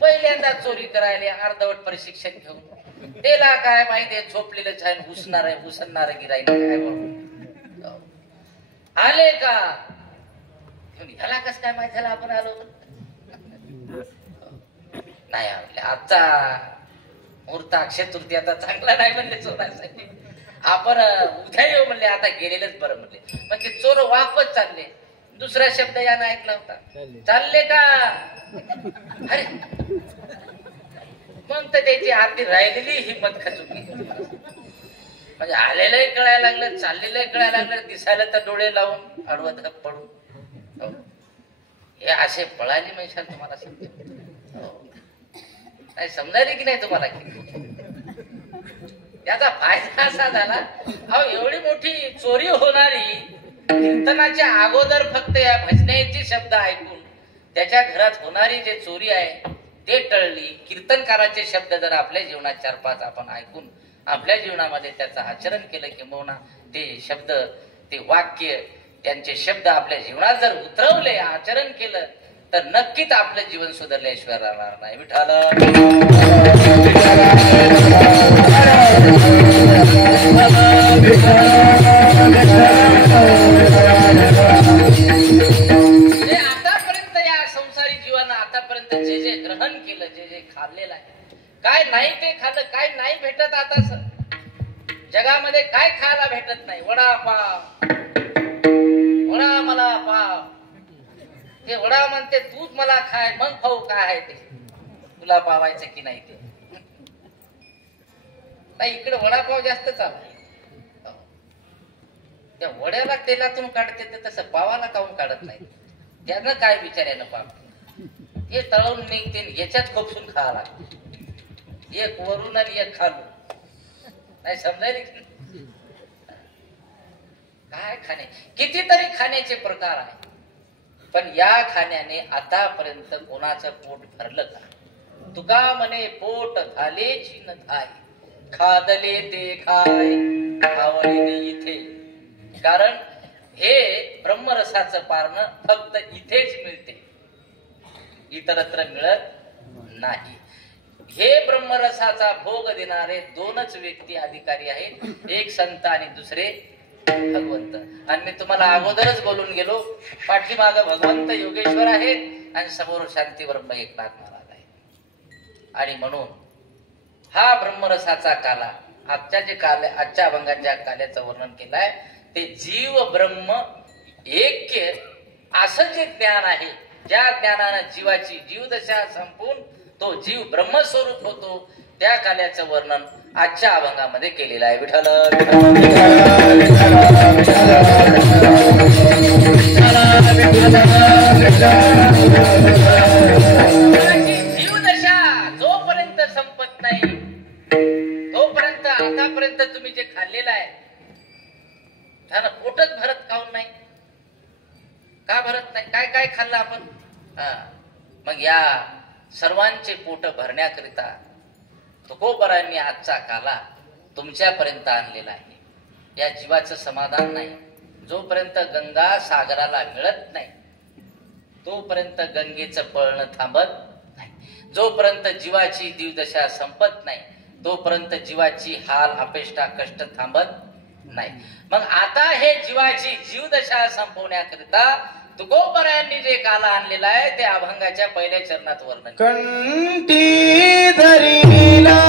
पहिल्यांदा चोरी करायला अर्धवट प्रशिक्षण घेऊन. त्याला काय माहिती आहे झोपलेलं छान उसणणार गिराईक काय म्हणून. आले का, ह्याला कसं काय माहित झालं आपण आलो नाही. आजचा मुहूर्त अक्षय तृतीयाचा चांगला नाही म्हणले चोरासाठी, आपण उद्या येऊ म्हणले, आता गेलेलंच बरं म्हणले. पण ते चोर वापस चालले. दुसरा शब्द यानं ऐकला होता, चालले का? अरे मग तर त्याची आरती राहिलेली हिंमत खचुकी. म्हणजे आलेलंही कळायला लागलं, चाललेलंही कळायला लागलं, दिसायला तर डोळे लावून आडवत पडून. हे असे पळाली म्हणजे तुम्हाला समजेल. नाही समजायला की नाही तुम्हाला? याचा फायदा असा झाला, अहो एवढी मोठी चोरी होणारी कीर्तनाच्या अगोदर फक्त या भजनेचे शब्द ऐकून त्याच्या घरात होणारी जे चोरी आहे ते टळली. कीर्तनकाराचे शब्द जर आपल्या जीवनात 4-5 आपण ऐकून आपल्या जीवनामध्ये त्याचं आचरण केलं, किंबहुना ते शब्द, ते वाक्य, त्यांचे शब्द आपल्या जीवनात जर उतरवले, आचरण केलं, तर नक्कीच आपलं जीवन सुधारल्याशिवाय राहणार नाही. विठ्ठल आतापर्यंत या संसारी जीवानं आतापर्यंत जे जे ग्रहण केलं, जे जे खाल्लेलं आहे, काय नाही ते खाल्लं, काय नाही भेटत आता जगामध्ये, काय खायला भेटत नाही. वडापाव, वडा मला पाव, ते वडा म्हणते तूच मला खाय, मग खाऊ काय आहे ते, तुला पावायचं की नाही ते. नाही इकडे वडापाव जास्त चालू. त्या वड्याला तेलातून काढते तर तसं पावाला काऊन काढत नाही? त्यानं काय बिचाऱ्यानं पाव हे तळून निघते, याच्यात खोपसून खावा लागते, एक वरून आणि एक खालून. नाही समजायला काय खाणे, कितीतरी खाण्याचे प्रकार आहे, पण या खाण्याने आतापर्यंत कोणाचं पोट भरलं का? तुका म्हणे पोट झालेची न थाय, खादले ते खाय, खावले इथे. कारण हे ब्रह्मरसाचं पारणं फक्त इथेच मिळते, इतरत्र मिळत नाही. हे ब्रह्मरसाचा भोग देणारे 2च व्यक्ती अधिकारी आहेत, एक संत आणि दुसरे भगवंत. आणि मी तुम्हाला अगोदरच बोलून गेलो, पाठीमाग भगवंत योगेश्वर आहेत आणि समोर शांती ब्रह्म एकनाथ महाराज आहेत. आणि म्हणून हा ब्रह्मरसाचा काला, आजच्या जे काल, आजच्या अभंगात ज्या काल्याचं वर्णन केलंय ते जीव ब्रह्म ऐक्य असं जे ज्ञान आहे, ज्या ज्ञानानं जीवाची जीवदशा संपून तो जीव ब्रह्मस्वरूप होतो, त्या काल्याचं वर्णन आजच्या अभंगामध्ये केलेलं आहे. विठ्ठल जीवदशा जोपर्यंत संपत नाही तोपर्यंत आतापर्यंत तुम्ही जे खाल्लेलं आहे त्यानं पोटच भरत काऊन नाही? का भरत नाही? काय काय खाल्लं आपण? मग या सर्वांचे पोट भरण्याकरिता तुकोबरांनी आजचा काला तुमच्यापर्यंत आणलेला आहे. या जीवाचं समाधान नाही. जोपर्यंत गंगा सागराला मिळत नाही तोपर्यंत गंगेचं पळणं थांबत नाही. जोपर्यंत जीवाची दिवदशा संपत नाही तोपर्यंत जीवाची हाल अपेष्टा कष्ट थांबत नाही. मग आता हे जीवाची जीवदशा संपवण्याकरिता तुकोबरायांनी जे काला आणलेला आहे ते अभंगाच्या पहिल्या चरणात वर्णन. कंठी धरीला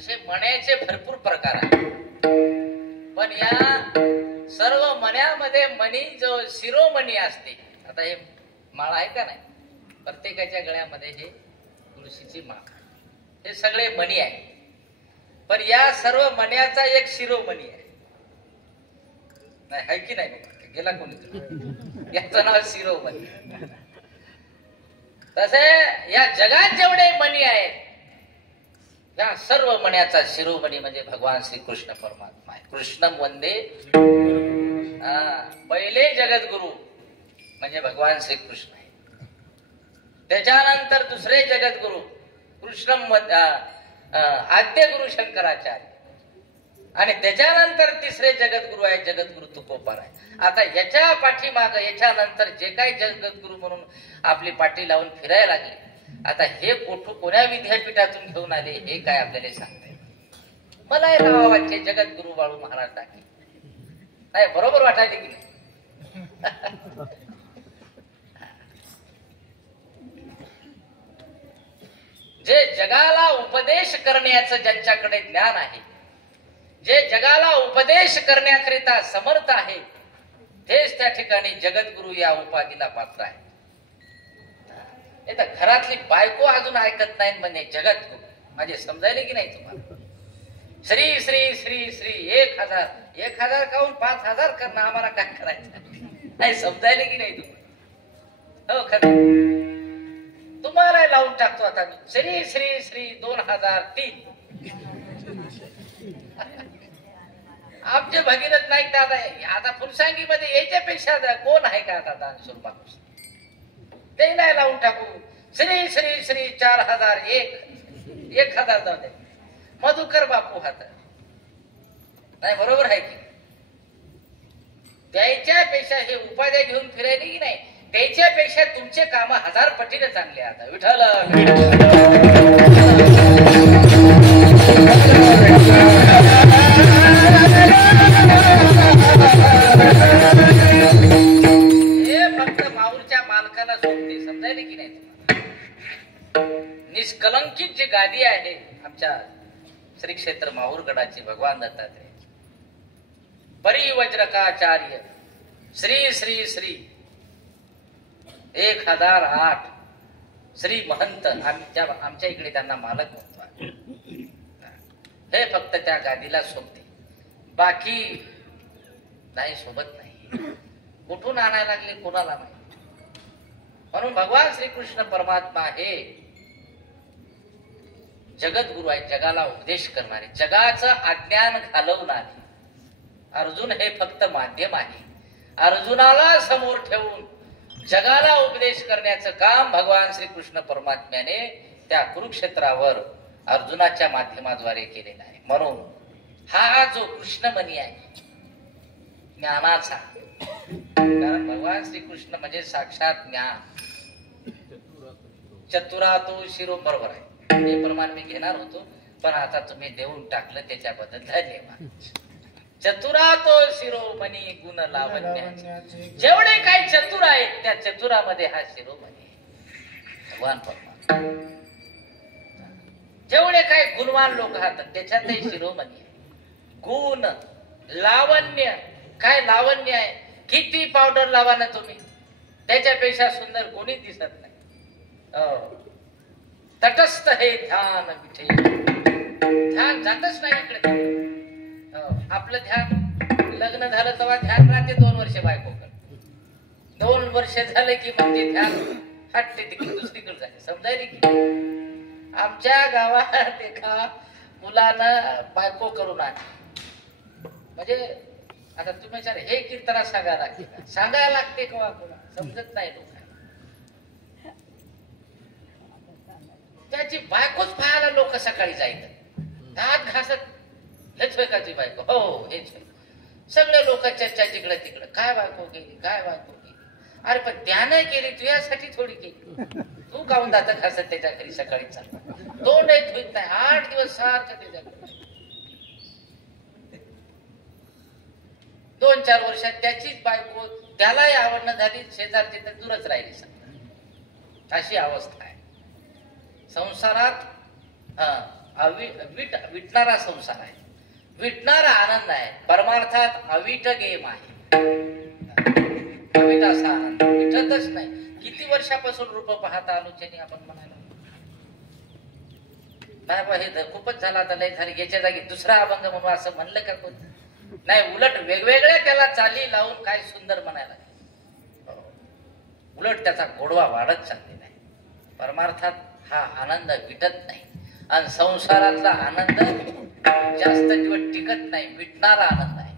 असे मण्याचे भरपूर प्रकार आहेत. पण या सर्व मण्यामध्ये मणी जो शिरोमणी असते, आता हे माळ आहे का नाही, प्रत्येकाच्या गळ्यामध्ये हे तुळशीची माळ, हे सगळे मणी आहे. पण या सर्व मण्याचा एक शिरोमणी आहे. नाही आहे की नाही, गेला कोणी, याचं नाव शिरोमणी. तसे या जगात जेवढे मणी आहेत, या सर्व मण्याचा शिरोमणी म्हणजे भगवान श्रीकृष्ण परमात्मा आहे. कृष्ण वंदे, पहिले जगद्गुरु म्हणजे भगवान श्रीकृष्ण आहे. त्याच्यानंतर दुसरे जगद्गुरु कृष्ण आद्य गुरु शंकराचार्य, आणि त्याच्यानंतर तिसरे जगद्गुरु आहे जगद्गुरु तुकोबार आहे. आता याच्या पाठीमाग याच्यानंतर जे काही जगद्गुरु म्हणून आपली पाठी लावून फिरायला लागले, आता हे कोण्या विद्यापीठातून घेऊन आले हे काय आपल्याला सांगता येईल. मला हे नाव वाटते जगद्गुरु बाळू महाराज टाके, नाही बरोबर वाटायले की नाही. जे जगाला उपदेश करण्याचं ज्यांच्याकडे ज्ञान आहे, जे जगाला उपदेश करण्याकरिता समर्थ आहे, तेच त्या ठिकाणी जगद्गुरु या उपाधीला पात्र आहे. घरातली बायको अजून ऐकत नाही म्हणजे जगद्गुरु म्हणजे समजायले की नाही तुम्हाला. श्री श्री श्री श्री 1000 काहून 5000 करणं आम्हाला काय करायचं नाही, समजायले की नाही तुम्हाला. हो खरं तुम्हाला लावून टाकतो आता मी श्री श्री श्री 2003. आमचे भगीरथ नाईक दादा आता फुलसांगीमध्ये याच्यापेक्षा कोण आहे का आता दान स्वरूपात, ते नाही लावून टाकू. श्री श्री श्री 4001 1000 जाऊ दे. मधुकर बापू हात नाही, बरोबर आहे की. त्याच्यापेक्षा हे उपाध्या घेऊन फिरायले की नाही, त्याच्यापेक्षा तुमचे काम 1000 पटीने चांगले. आता विठ्ठल हे फक्त माऊरच्या मालकाला सोडते, समजायले की नाही. निष्कलंकित जी गादी आहे आमच्या श्री क्षेत्र माहूरगडाची भगवान दत्तात्रय परिवज्रकाचार्य श्री श्री श्री 1008 श्री महंत, आमच्या इकडे त्यांना मालक म्हणतो. हे फक्त त्या गादीला सोबते, बाकी नाही सोबत नाही. कुठून आणायला लागले कोणाला नाही. म्हणून भगवान श्रीकृष्ण परमात्मा हे जगद्गुरु आहे, जगाला उपदेश करणारे, जगाचं अज्ञान घालवणारे. अर्जुन हे फक्त माध्यम आहे. अर्जुनाला समोर ठेवून जगाला उपदेश करण्याचं काम भगवान श्रीकृष्ण परमात्म्याने त्या कुरुक्षेत्रावर अर्जुनाच्या माध्यमाद्वारे केलेलं आहे. म्हणून हा जो कृष्णमणी आहे ज्ञानाचा, कारण भगवान श्रीकृष्ण म्हणजे साक्षात ज्ञान. चतुरा तो शिरो, बरोबर आहे, हे प्रमाण मी घेणार होतो पण आता तुम्ही देऊन टाकलं, त्याच्याबद्दल धन्यवाद. चतुरा तो शिरोमणी गुण लावण्याचे, जेवढे काही चतुर आहेत त्या चतुरामध्ये हा शिरोमणी भगवान परमात्मा. जेवढे काही गुणवान लोक आहात त्याच्यातही शिरोमणी आहे. गुण लावण्य, काय लावण्य आहे, किती पावडर लावा ना तुम्ही त्याच्यापेक्षा सुंदर कोणी दिसत नाही. तटस्थ हे ध्यान विठे, ध्यान जातच नाही इकडे. आपलं ध्यान लग्न झालं तेव्हा ध्यान राहते 2 वर्ष बायकोकडे, 2 वर्ष झाले की मग ते ध्यान हटते तिकडे दुसरीकडे जाते, समजायला की. आमच्या गावात एका मुलानं बायको करून आली, म्हणजे आता तुम्ही विचार हे कीर्तना सांगायला लागते, सांगायला लागते का कोणा समजत नाही लोक. त्याची बायकोच पाहायला लोक सकाळी जायचं, दात घासत, हेच होय का ती बायको, हो हेच होय. सगळे लोक चर्चा जिकडे तिकडे, काय बायको केली, काय बायको केली. अरे पण त्यानं केली, तुझ्यासाठी थोडी केली. तू काऊन दात घासत त्याच्या घरी सकाळी चालला, तोंड धुत नाही, 8 दिवस सारखं त्याच्याकडे. 2-4 वर्षात त्याचीच बायको त्यालाही आवडणं झाली, शेजारची तर दूरच राहिली सगळं. अशी अवस्था आहे संसारात. विटणारा संसार आहे, विटणारा आनंद आहे. परमार्थात अविट गेम आहे. अविट असा आनंद विटतच नाही. किती वर्षापासून रूप पाहता आलो ज्यांनी आपण म्हणायला नाही बा हे खूपच झाला आता लय झाली, याच्या जागी दुसरा अभंग म्हणून असं म्हणलं का कोण नाही. उलट वेगवेगळ्या त्याला चाली लावून काय सुंदर म्हणायला, उलट त्याचा गोडवा वाढत चाललेला आहे. परमार्थात हा आनंद विटत नाही आणि संसारातला आनंद जास्त दिवस टिकत नाही, विटणारा आनंद आहे.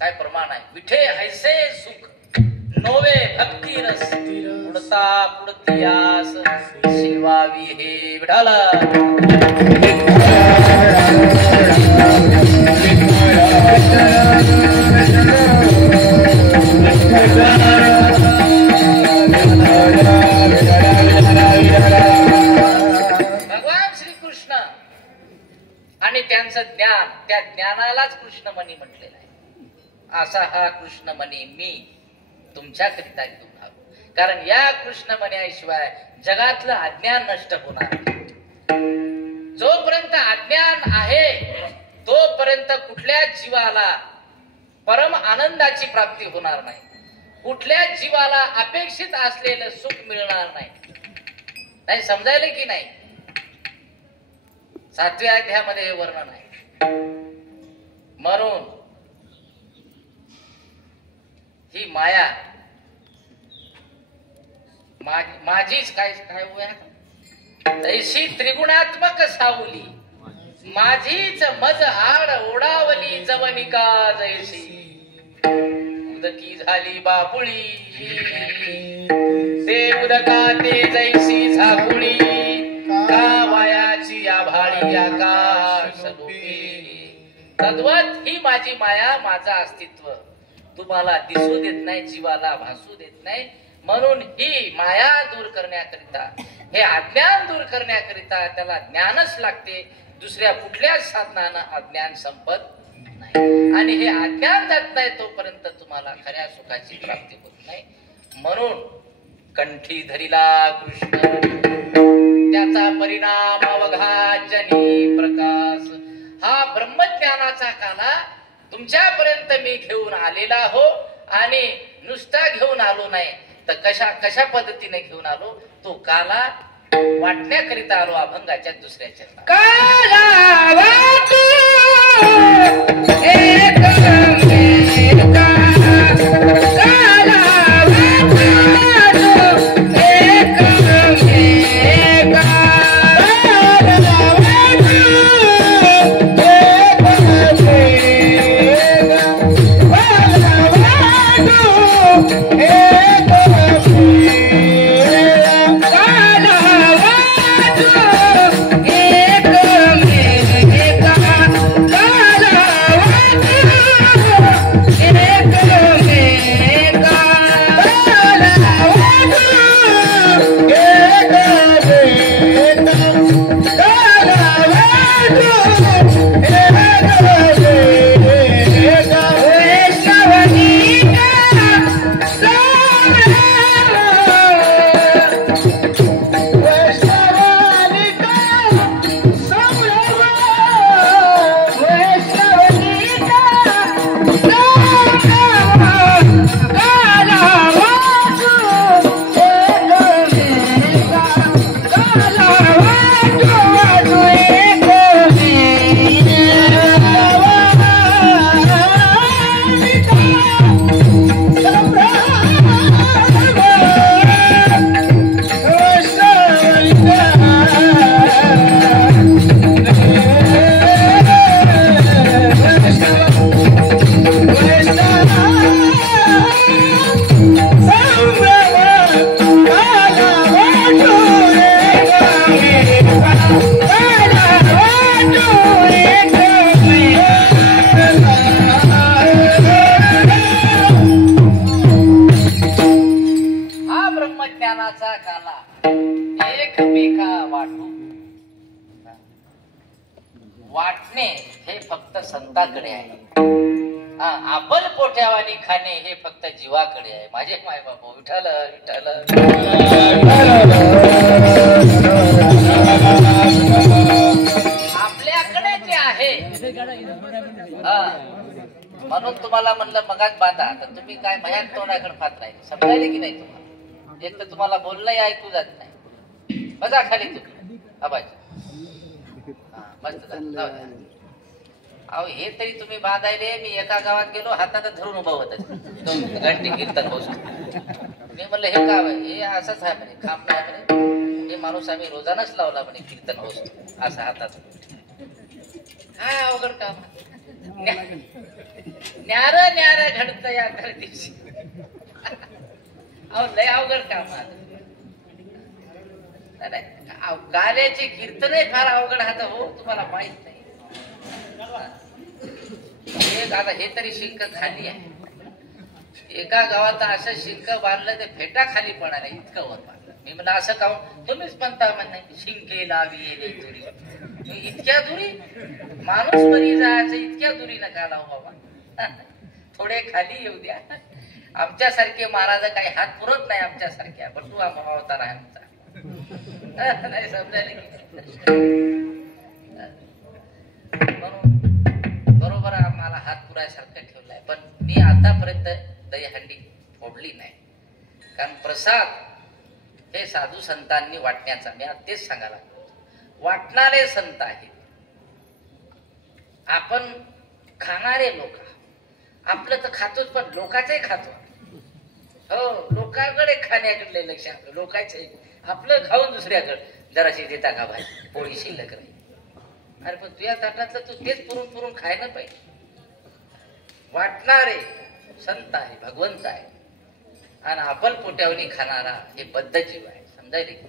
काय प्रमाण आहे. विठे ऐसे सुख नोवे भक्ती रस पुडता पुडतियास शिवावी हे विठाला. भगवान श्रीकृष्ण आणि त्यांचं ज्ञान, त्या ज्ञानालाच कृष्णमणी म्हटलेलं आहे. असा हा कृष्णमणी मी तुमच्याकरिता घेऊन आलो, कारण या कृष्णमण्याशिवाय जगातलं अज्ञान नष्ट होणार नाही. जोपर्यंत अज्ञान आहे तोपर्यंत कुठल्याच जीवाला परम आनंदाची प्राप्ती होणार नाही. कुठल्याच जीवाला अपेक्षित असलेलं सुख मिळणार नाही. नाही समजायला की नाही. 7व्या अध्यायामध्ये हे वर्णन आहे. म्हणून ही माया माझीच काय काय होया तैशी त्रिगुणात्मक सावली माझीच मज आड ओढावली जवनिका जैसी उदकी झाली बापुळी ते उदका ते जैसी झाकुळी का वायाची आभाळी आकाश लोके. तद्वत ही माझी माया, माझा अस्तित्व तुम्हाला दिसू देत नाही, जीवाला भासू देत नाही. म्हणून ही माया दूर करण्याकरिता, हे अज्ञान दूर करण्याकरिता त्याला ज्ञानच लागते. दुसऱ्या कुठल्याच साधनानं अज्ञान संपत नाही. आणि हे अज्ञान जात नाही तोपर्यंत तुम्हाला खऱ्या सुखाची प्राप्ती होत नाही. म्हणून कंठी धरिला कृष्ण त्याचा परिणाम अवघा जनी प्रकाश. हा ब्रह्मज्ञानाचा काला तुमच्यापर्यंत मी घेऊन आलेला हो. आणि नुसता घेऊन आलो नाही तर कशा पद्धतीने घेऊन आलो तो काला वाटण्याकरिता आलो. अभंगाच्या दुसऱ्या चरणात काला वाटू एक मेका, काला वाटू एक मेका, काला वाटू एक मेका, काला वाटू एक वाटणे हे फक्त संतांकडे आहे. आपण पोट्यावानी खाणे हे फक्त जीवाकडे आहे. माझे माय बाबा विठाल विठाल म्हणून तुम्हाला म्हणलं मगाच बांधा, तर तुम्ही काय मयात तोंडाकडे फात राहिले, समजायले की नाही तुम्हाला? एक तर तुम्हाला बोलणंही ऐकू जात नाही, बघा खाली तुम्ही आबाजी मस्त झालं, जाऊ द्या. अहो हे तरी तुम्ही बांधायले, मी एका गावात गेलो हातात धरून उभा होत घंटी कीर्तन बसतो. मी म्हणलं हे का हे असंच आहे म्हणे, खांब नाही म्हणे, हे माणूस आम्ही रोजानच लावला म्हणे कीर्तन बसतो असं हातात. हा अवघड काम, न्यार न्यार घडत या गर्दीशी. अहो लय अवघड काम गाण्याचे कीर्तनही फार अवघड हात हो, तुम्हाला माहित नाही. आता हे तरी शिंक खाली आहे, एका गावात असं शिंक बांधलं ते फेटा खाली पडायला इतकं वर बांधलं. मी म्हणलं असं का तुम्हीच म्हणता म्हणे शिंके लावी दुरी, इतक्या दुरी माणूस बरी जायचं, इतक्या दुरी नका लावू बाबा, थोडे खाली येऊ द्या. आमच्यासारखे महाराज काही हात पुरत नाही, आमच्यासारख्या बटू अवतार आहे आमचा. नाही समजायला म्हणून बरोबर आम्हाला हात पुरायसारखं ठेवलाय. पण मी आतापर्यंत दहीहंडी फोडली नाही, कारण प्रसाद हे साधू संतांनी वाटण्याचा, मी आज तेच सांगायला वाटणारे संत आहेत. आपण खाणारे लोक, आपलं तर खातोच पण लोकांचंही खातो. हो, लोकांकडे खाण्याकडे लक्ष आपलं, लोकांचे आपलं खाऊन दुसऱ्याकडे जराशी देता का भाई पोळी शिल्लक राहील. अरे पण तुझ्या ताटातलं तू तेच पुरून पुरून खायला पाहिजे. वाटणारे संत आहे, भगवंत आहे, आणि आपण पोट्यावनी खाणारा हे बद्ध जीव आहे. समजायले की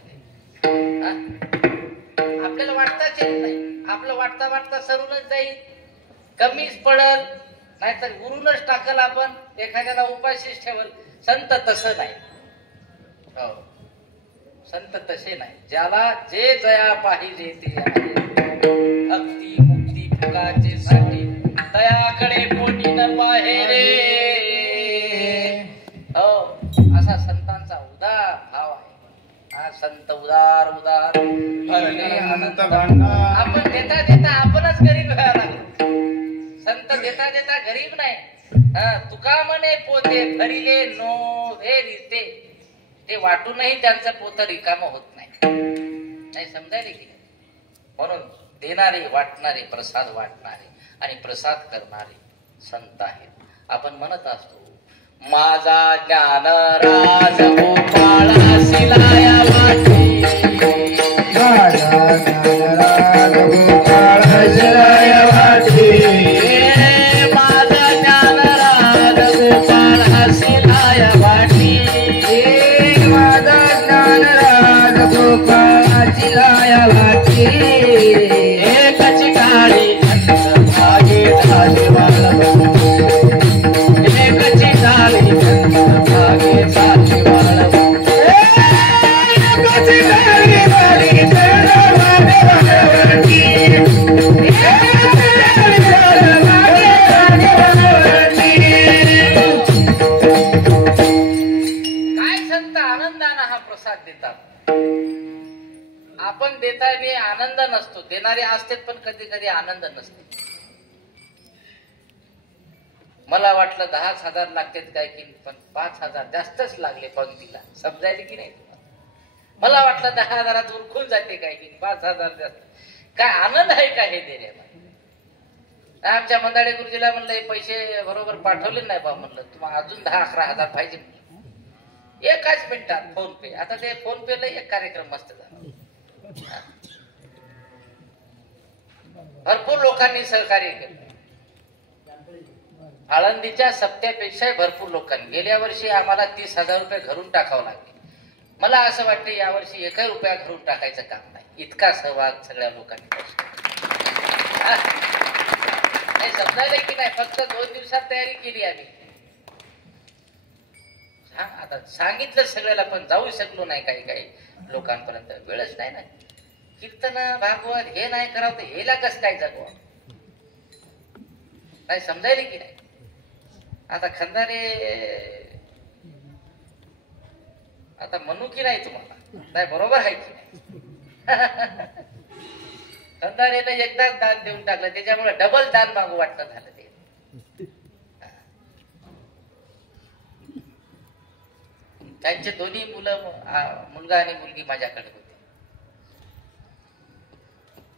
आपल्याला वाटताच येत नाही, आपलं वाटता वाटता सरूनच जाईल, कमीच पडल, नाहीतर उरूनच टाकल, आपण एखाद्याला उपाशीच ठेवल. संत तसं नाही. हो, संत तसे नाही. ज्याला जे जया पाहिजे ते आहे, भक्ती मुक्ती फुकाचे साठी दयाकडे पोटी न पाहेरे. हो, असा संतांचा उदार भाव आहे. हा संत उदार उदार अनंत भांडार. आपण देता देता आपणच गरीब व्हायला लागलो. संत देता देता गरीब नाही. तुका म्हणे पोते भरिले नो हे रिते, ते वाटूनही त्यांचं पोत रिकाम होत नाही. नाही समजायले की नाही? म्हणून देणारे, वाटणारे, प्रसाद वाटणारे आणि प्रसाद करणारे संत आहेत. आपण म्हणत असतो माझा ज्ञान राज गोपाळा शिलाया वाटी, माझा ज्ञानराज गोपाळ शिलाया वाटी, माझा ज्ञान राज गोपाळा शिलाया वाटी, माझा ज्ञानराज गोपाळ शिलाया वाटी. एकची काळी भागे झाले वाळवंट, एकची काळी भागे झाले वाळवंट. एकाची गाडी वाली चढ वाटे वाळवंटी, एकाची गाडी चढ वाटे वाळवंटी. काय संत आनंदानं हा प्रसाद देतात. आपण देताना आनंद नसतो, देणारे असतात पण कधी कधी आनंद नसतो. मला वाटलं 10,000 लागतात काय की, पण 5,000 जास्तच लागले पंक्तीला. समजायले की नाही तुम्हाला? मला वाटलं 10,000 उरकून जाते काय की, 5,000 जास्त. काय आनंद आहे का हे देण्याला? आमच्या मंदाडे गुरुजीला म्हणलं हे पैसे बरोबर पाठवले नाही बा, म्हणलं तुम्हाला अजून 10-11,000 पाहिजे. एकाच मिनिटात फोन पे. आता ते फोन पे ला एक कार्यक्रम मस्त झाला. भरपूर लोकांनी सहकार्य केलं. आळंदीच्या सप्त्यापेक्षा भरपूर लोकांनी. गेल्या वर्षी आम्हाला 30,000 रुपये घरून टाकावं लागले. मला असं वाटतं यावर्षी 1 रुपया घरून टाकायचं काम नाही, इतका सहभाग सगळ्या लोकांनी. नाही समजायला की नाही? फक्त 2 दिवसात तयारी केली आम्ही. आता सांगितलं सगळ्याला, पण जाऊ शकलो नाही काही काही लोकांपर्यंत. वेळच नाही ना. कीर्तन भागवत हे नाही करावं तर हेला कसं काय जगवा? नाही समजायला की नाही? आता खंदारे आता म्हणू की नाही तुम्हाला? नाही बरोबर आहे की नाही? समदारीने एकदाच दान देऊन टाकलं, त्याच्यामुळे डबल दान मागू वाटणं झालं ते. त्यांचे दोन्ही मुलं, मुलगा आणि मुलगी माझ्याकडे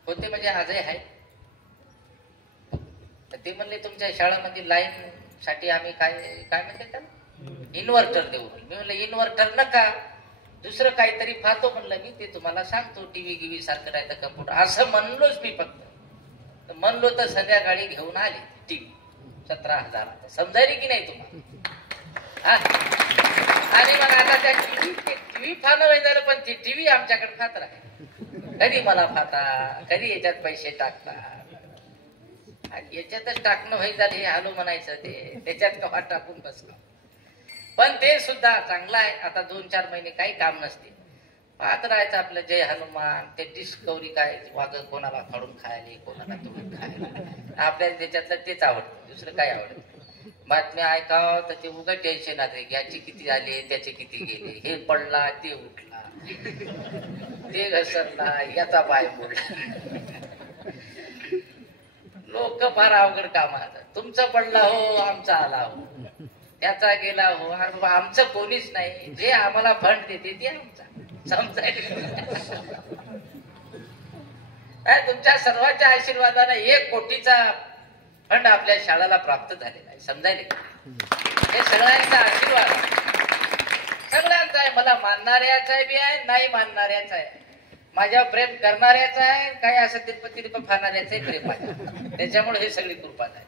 होते म्हणजे आजही आहे. ते म्हणले तुमच्या शाळेमध्ये लाईन साठी आम्ही काय म्हणते त्याला इन्व्हर्टर देऊ. मी म्हणलं इन्व्हर्टर नका, दुसरं काहीतरी पाहतो म्हणलं मी, ते तुम्हाला सांगतो. टीव्ही गिव्ही सारखं राहतं, कम्प्युटर, असं म्हणलोच मी. फक्त म्हणलो तर संध्याकाळी घेऊन आले टीव्ही 17,000. समजायली की नाही तुम्हाला? आणि मग आता त्या टीव्ही फाणं वय झालं, पण ती टीव्ही आमच्याकडे फात राहील. कधी मला फाता, कधी याच्यात पैसे टाकता. याच्यातच टाकणं होई झालं हे आलो म्हणायचं, ते त्याच्यात कवा टाकून बसलं. पण ते सुद्धा चांगलं आहे. आता 2-4 महिने काही काम नसते, पाहत राहायचं आपलं जय हनुमान. ते डिस्कवरी काय वाघ कोणाला फाडून खायले, कोणाला तोडून खायला, आपल्याला त्याच्यातलं तेच आवडतं, दुसरं काय आवडतं. बातम्या ऐकावं तर ते उगा टेन्शन आले, याचे किती आले, त्याचे किती गेले, हे पडला, ते उठला, ते घसरला, याचा पाय मोडला. लोक फार अवघड कामात. तुमचं पडला हो, आमचा आला हो, त्याचा गेला हो. अरे बाबा आमचं कोणीच नाही, जे आम्हाला फंड देते ते आमचा. समजायला तुमच्या सर्वांच्या आशीर्वादाने 1 कोटीचा फंड आपल्या शाळेला प्राप्त झालेला आहे. समजायला हे सगळ्यांचा आशीर्वाद सगळ्यांचा आहे. मला मानणाऱ्याचा बी आहे, नाही मानणाऱ्याचा आहे, माझ्यावर प्रेम करणाऱ्याचा आहे, काही असं तिरप फाडणाऱ्याचं आहे प्रेम माझ्या. त्याच्यामुळे हे सगळी कृपा आहे.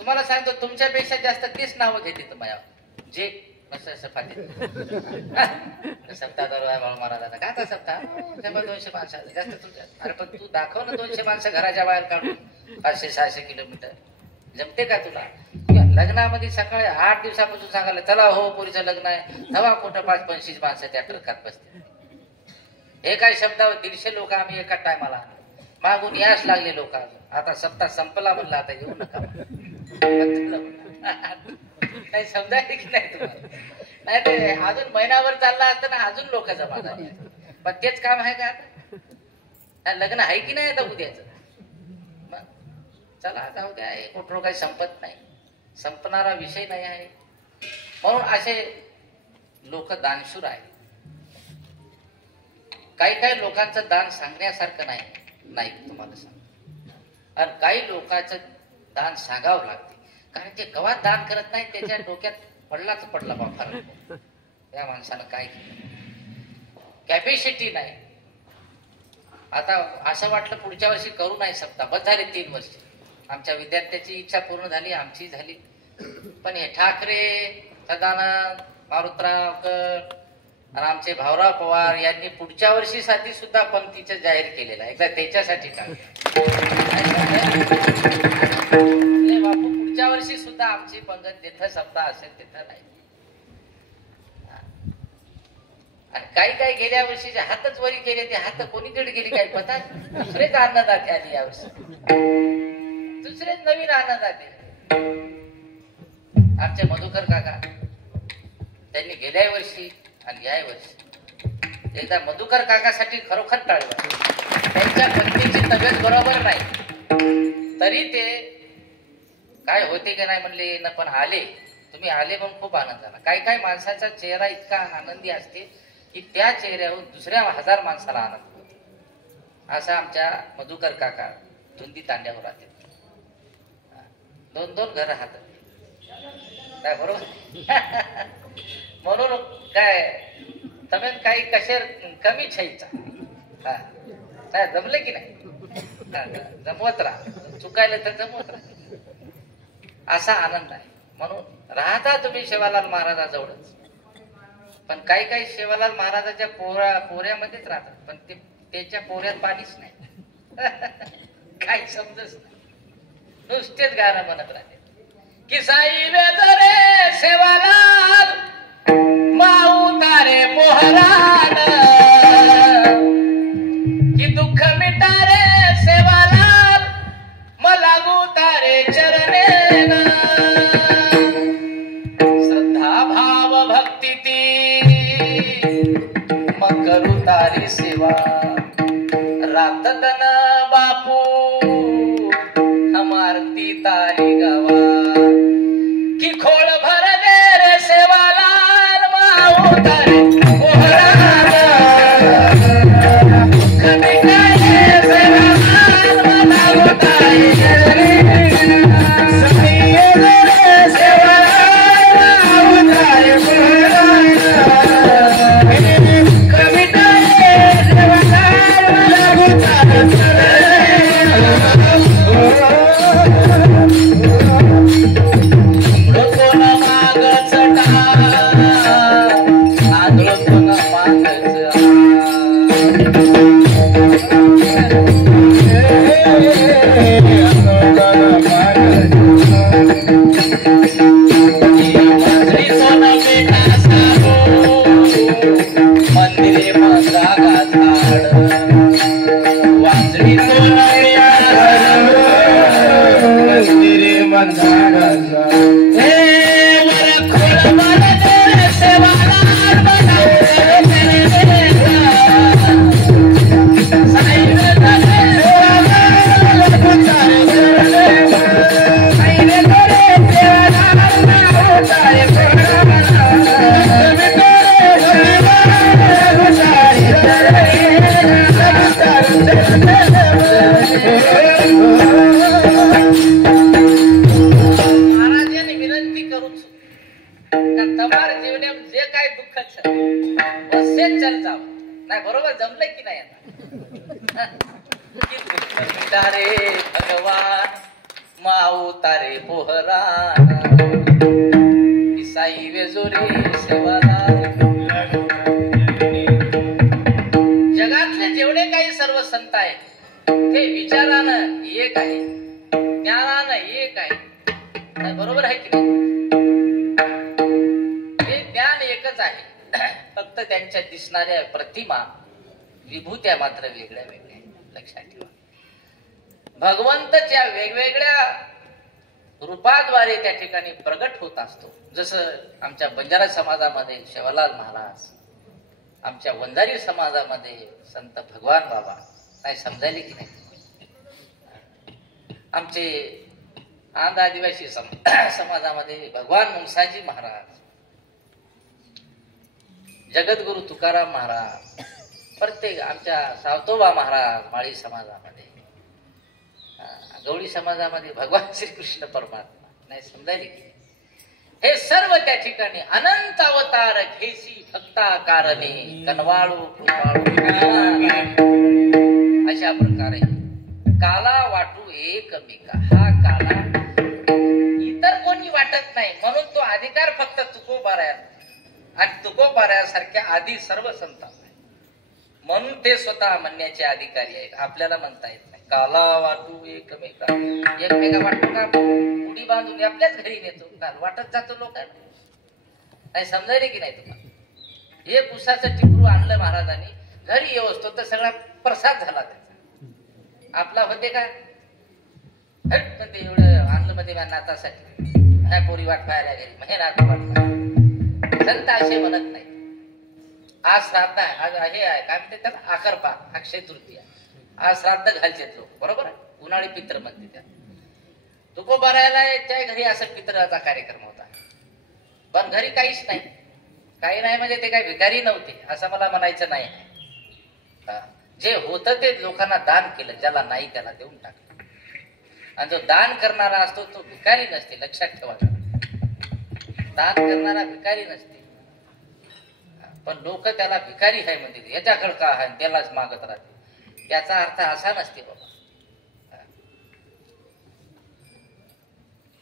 तुम्हाला सांगतो तुमच्यापेक्षा जास्त तीच नावं घेते तुम्हाला, जे सप्ताह महाराजांना का आता सप्ताह 200 माणसं जास्त तुझ्या. अरे पण तू दाखव ना 200 माणसं घराच्या बाहेर काढून 500-600 किलोमीटर. जमते का तुला? लग्नामध्ये सकाळी 8 दिवसापासून सांगायला चला हो पोरीचं लग्न आहे, तेव्हा कुठं 5-25 माणसं त्या ट्रकात बसते. एका शब्दावर 150 लोक आम्ही एका टायमाला मागून याच लागले लोक. आता सप्ताह संपला म्हणलं, आता येऊ नका. नाही समजायला की नाही तुम्हाला? नाही ते अजून महिनाभर चालला असताना अजून लोक जमा झाले. पण तेच काम आहे का आता? लग्न आहे की नाही आता उद्याचं? चला जाऊ द्या, कुठं काही संपत नाही, संपणारा विषय नाही आहे. म्हणून असे लोक दानशूर आहे. काही लोकांचं दान सांगण्यासारखं नाही तुम्हाला सांग. आणि काही लोकांचं दान सांगावं लागते, कारण ते कवा दान करत नाही, त्याच्या डोक्यात पडला बाबा त्या माणसानं काय केलं, कॅपॅसिटी नाही. आता असं वाटलं पुढच्या वर्षी करू नाही शकता, बस झाले 3 वर्ष. आमच्या विद्यार्थ्याची इच्छा पूर्ण झाली, आमची झाली. पण हे ठाकरे, सदानंद, मारुतरावकर आणि आमचे भाऊराव पवार यांनी पुढच्या वर्षीसाठी सुद्धा पंक्तीचं जाहीर केलेलं आहे. एकदा त्याच्यासाठी बापू पुढच्या वर्षी सुद्धा आमची पंगत जिथं सप्ताह असेल तिथं नाही. आणि काही गेल्या वर्षीचे हातच वरी केले, ते हात कोणीकडे गेले काही पता. दुसरेच आनंदात आले यावर्षी, दुसरेच नवीन आनंदात. आमचे मधुकर काका त्यांनी गेल्या वर्षी आणि या वर्षी एकदा मधुकर काकासाठी खरोखर टाळलं. त्यांच्या पत्नीची तब्येत बरोबर नाही, तरी ते काय होते की नाही म्हणले न, पण आले. तुम्ही आले म्हणून खूप आनंद झाला. काही माणसाचा चेहरा इतका आनंदी असते की त्या चेहऱ्यावर दुसऱ्या 1000 माणसाला आनंद होतो. असं आमच्या मधुकर काका धुंदी तांड्यावर राहते. 2-2 घर राहतात काय बरोबर. म्हणून काय तुम्ही काही कशेर कमी छायचा काय जमले की नाही, जमवत राहा, चुकायला तर जमवत राहा, असा आनंद आहे. म्हणून राहता तुम्ही सेवालाल महाराजाजवळच. पण काही सेवालाल महाराजाच्या पोऱ्यामध्येच राहतात, पण त्याच्या पोऱ्यात पाणीच नाही. काही समजच नाही, नुसतेच गाणं म्हणत राहते की साई वेद रे सेवालाल माऊ तारे पोहरान, की दुःख मिटारे सेवालाल मलागू तारे चरणेन, श्रद्धा भाव भक्ती ती मग करू तारी सेवा. तन बापू हमारती तारी गवा की खोळ भर दे रे सेवालाल माऊ तारे जगातले जेवढे काही सर्व संत आहेत ते विचारानं एक आहे, ज्ञानानं एक आहे. बरोबर आहे की नाही? हे ज्ञान एकच आहे, फक्त त्यांच्या दिसणाऱ्या प्रतिमा विभूत्या मात्र वेगळ्या वेगळ्या. लक्षात ठेवा, भगवंत ज्या वेगवेगळ्या रूपाद्वारे त्या ठिकाणी प्रगट होत असतो. जसं आमच्या बंजारा समाजामध्ये शेवालाल महाराज, आमच्या वंजारी समाजामध्ये संत भगवान बाबा, नाही समजायले की नाही? आमचे आंध आदिवासी समाजामध्ये भगवान मुंसाजी महाराज, जगद्गुरु तुकाराम महाराज, प्रत्येक आमच्या सावतोबा महाराज माळी समाजामध्ये, गवळी समाजामध्ये भगवान श्रीकृष्ण परमात्मा, नाही समजायले की हे सर्व त्या ठिकाणी अनंत अवतार घेसी भक्ता कारणे कनवाळू अशा प्रकारे काला वाटू एकमेका. हा काला इतर कोणी वाटत नाही, म्हणून तो अधिकार फक्त तुकोबारायात आणि तुकोबारायासारख्या आधी सर्व संतांना, म्हणून ते स्वतः म्हणण्याचे अधिकारी आहेत. आपल्याला म्हणता येत नाही. काला वाटू एकमेका, एकमेका वाटतो का? उडी बांधून आपल्याच घरी नेतो काल वाटत जातो लोकांना, नाही समजायले की नाही तुम्हाला? हे पुसाचं टिपरू आणलं महाराजांनी घरी येवस्तो तर सगळा प्रसाद झाला त्याचा. आपला होते का पण ते एवढं आणलं मध्ये नातासाठी, ह्या पोरी वाट पाहायला गेली म्हणजे नात वाट. संत असे म्हणत नाही. आज श्राद्ध आहे, आज हे आहे काय म्हणते त्याला, आकरपा, अक्षय तृतीया, आज श्राद्ध घालचे लोक, बरोबर आहे? उन्हाळी पित्र म्हणते त्या. तुकोबारायला त्या घरी असं पित्राचा कार्यक्रम होता, पण घरी काहीच नाही. काही नाही म्हणजे ते काही भिकारी नव्हते असं मला म्हणायचं नाही. जे होतं ते लोकांना दान केलं, ज्याला नाही त्याला देऊन टाकलं. आणि जो दान करणारा असतो तो भिकारी नसते, लक्षात ठेवा. दान करणारा भिकारी नसते, पण लोक त्याला भिकारी आहे म्हणजे याच्याकडे का आहे त्यालाच मागत राहते. याचा अर्थ असा नसते बाबा.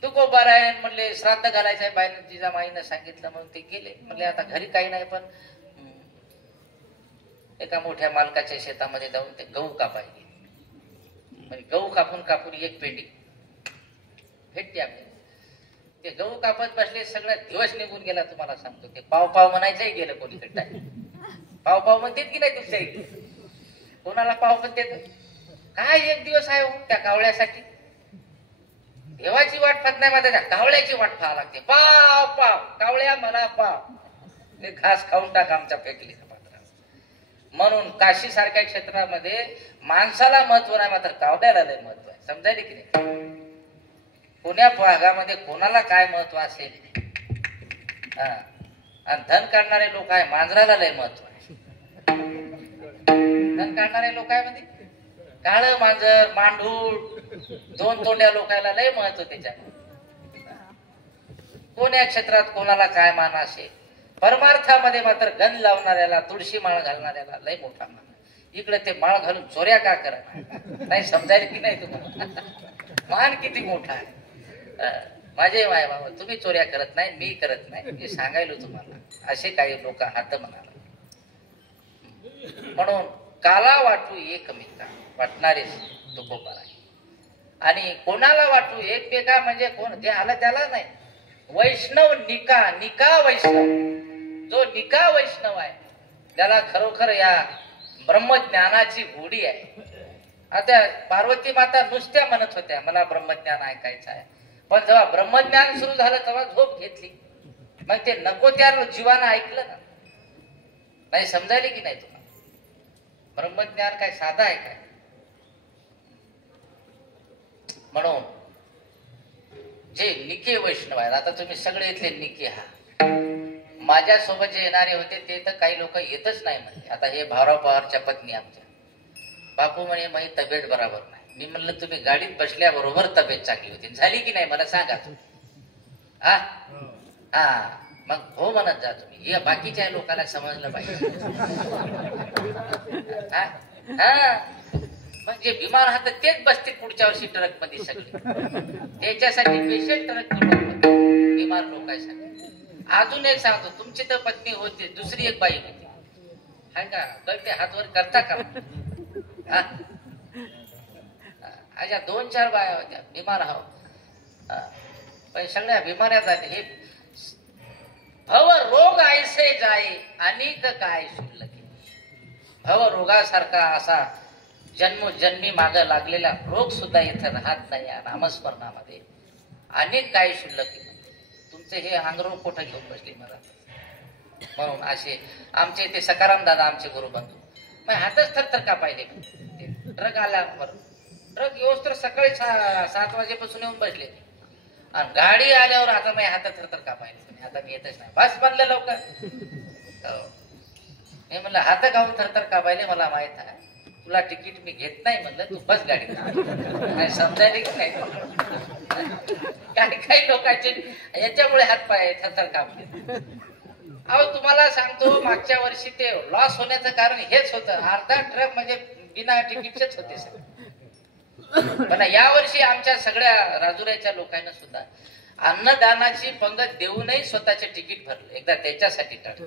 तुकोबारायण म्हणले श्राद्ध घालायचं आहे, बाईनं जिजामाईनं सांगितलं म्हणून ते गेले. म्हणले आता घरी काही नाही, पण एका मोठ्या मालकाच्या शेतामध्ये जाऊन ते गहू कापायचे. म्हणजे गहू कापून कापून एक पेंडी भेटते आपल्याला. ते गहू कापत बसले, सगळा दिवस निघून गेला. तुम्हाला सांगतो ते पाव पाव म्हणायचंही गेलं कोणीकडे. पाव पाव म्हणतात की नाही तुमच्या इथे? कोणाला पाव म्हणते काय? एक दिवस आहे त्या कावळ्यासाठी. देवाची वाट पाहत नाही, माझ्या कावळ्याची वाट पाहावं लागते. पाव पाव कावळ्या मला पाव, ते घास खाऊन टाक आमच्या फेकली पात्रात. म्हणून काशी सारख्या क्षेत्रामध्ये माणसाला महत्व नाही, मात्र कावड्याला लय महत्व आहे. समजायला की नाही? पुण्या भागामध्ये कोणाला काय महत्व असेल, आणि धन काढणारे लोक आहे, मांजराला लय महत्व आहे. धन काढणारे लोक आहे म्हणजे काळ मांजर, मांडूळ, दोन तोंड्या लोकायला लय महत्व त्याच्या. कोण्या क्षेत्रात कोणाला काय मान असेल, परमार्थामध्ये मात्र गंध लावणाऱ्याला, तुळशी माळ घालणाऱ्याला लय मोठा मान. इकडे ते माळ घालून चोऱ्या का करा नाही, समजायला की नाही तुम्हाला? मान किती मोठा आहे. माझे माय बाबा, तुम्ही चोऱ्या करत नाही, मी करत नाही, मी सांगायलो तुम्हाला. असे काही लोक हात म्हणाला. म्हणून काला वाटू एकमेका, वाटणारेच तुकोबार आहे. आणि कोणाला वाटू एकमेका म्हणजे कोण? जे आलं त्याला नाही. वैष्णव निका, निका वैष्णव, जो निका वैष्णव आहे त्याला खरोखर या ब्रह्मज्ञानाची गोडी आहे. आता पार्वती माता नुसत्या म्हणत होत्या मला ब्रह्मज्ञान ऐकायचं आहे, पण जेव्हा ब्रह्मज्ञान सुरू झालं तेव्हा झोप घेतली. मग ते नको त्या जीवानं ऐकलं ना. नाही, समजायले की नाही तुम्हाला? ब्रह्मज्ञान काय साधा आहे काय? म्हणून जे निके वैष्णव आहेत, आता तुम्ही सगळे इथले निके आहात. माझ्यासोबत जे येणारे होते ते तर काही लोक येतच नाही म्हणजे. आता हे भाऊराव पवारच्या पत्नी आमच्या, बापू म्हणे माझी तब्येत बरोबर नाही. मी म्हणलं तुम्ही गाडीत बसल्याबरोबर तब्येत चांगली होती, झाली की नाही मला सांगा तुम्ही. हा मग हो म्हणत जा तुम्ही. हे बाकीच्या लोकांना समजलं पाहिजे. मग जे बिमार राहतात तेच बसतील पुढच्या वर्षी ट्रक मध्ये सगळे. त्याच्यासाठी स्पेशल ट्रक बिमार लोकांसाठी. अजून एक सांगतो, तुमची तर पत्नी होती, दुसरी एक बाई होती हाय का, कळते हातवर करता का? अशा 2-4 बाया होत्या बिमार आहोत, पण सगळ्या बिमाऱ्या झाल्या. हे भव रोग ऐसे जाय अनेक काय शुल्लक. भव रोगासारखा असा जन्मोजन्मी माग लागलेला रोग सुद्धा इथं राहत नाही या नामस्मरणामध्ये. अनेक काय शुल्लक. तुमचे हे अंगरोग पोट घेऊन बसले मला. म्हणून असे आमचे ते सकाराम दादा, आमचे गुरुबंधू, मग हातच थरथर का पाहिले. ट्रक आल्यावर ट्रक येऊस तर सकाळी 7 वाजेपासून येऊन बसले, आणि गाडी आल्यावर आता मी हातात थरथर का पाहिले. आता मी येतच नाही, बस बनलं लवकर. मी म्हणलं हात घालून थरथर का पाहिले, मला माहित आहे तुला तिकीट मी घेत नाही म्हणलं, तू बस गाडी. नाही समजायला की नाही? काही लोकांचे याच्यामुळे हात पाय थरथर कापले. अहो तुम्हाला सांगतो, मागच्या वर्षी ते लॉस होण्याचं कारण हेच होतं. अर्धा ट्रक म्हणजे बिना तिकीटचेच होते सर. पण या वर्षी आमच्या सगळ्या राजुऱ्याच्या लोकांना सुद्धा अन्नदानाची पंगत देऊनही स्वतःचे तिकीट भरलं. एकदा त्याच्यासाठी टाळलं.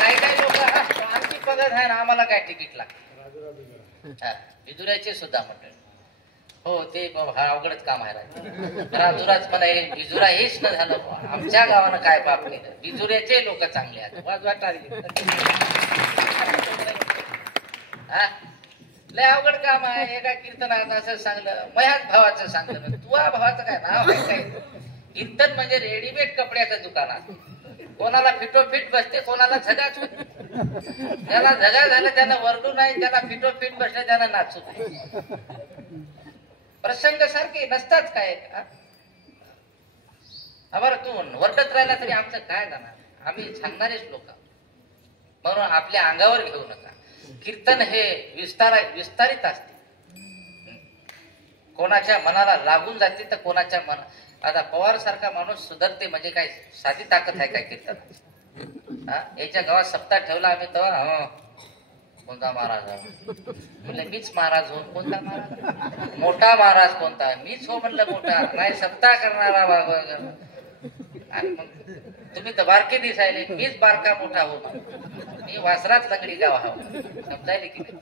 काही लोक आमची पंगत आहे ना, आम्हाला काय तिकीट लागतं. विदुऱ्याचे सुद्धा मंडळ. हो ते अवघडच काम आहे. राजुराच म्हणाले विजुरा हेच न झालं, आमच्या गावानं काय बाप केलं. विजुऱ्याचे लोक चांगले आहेत, लय अवघड काम आहे. एका कीर्तनात असं सांगलं, मयाच भावाचं सांगलं, तुझ्या भावाचं काय नाव आहे काय? कीर्तन म्हणजे रेडीमेड कपड्याचं दुकान आहे. कोणाला फिटोफिट बसते, कोणाला झगाच होते. ज्याला झगा झालं त्यानं वरडू नाही, त्याला फिटोफिट बसलं त्यानं नाचू नाही. प्रसंग सारखे नसतात काय? बरं तू वरडत राहिला तरी आमचं काय जाणार? आम्ही सांगणारेच लोक. म्हणून आपल्या अंगावर घेऊ नका. कीर्तन हे विस्तारित असते. कोणाच्या मनाला लागून जाते तर कोणाच्या मन. आता पवार सारखा माणूस सुधारते म्हणजे काय साधी ताकद आहे काय कीर्तनाची? याच्या गावात सप्ताह ठेवला आम्ही तेव्हा कोणता महाराज म्हणलं मीच महाराज होऊन. कोणता महाराज? मोठा महाराज कोणता? मीच हो म्हणलं मोठा. नाही सप्ताह करणारा आणि मग तुम्ही तर बारके दिसायले, मीच बारका मोठा हो. मी वासरात लंगडी गाव हवं. समजायले की नाही?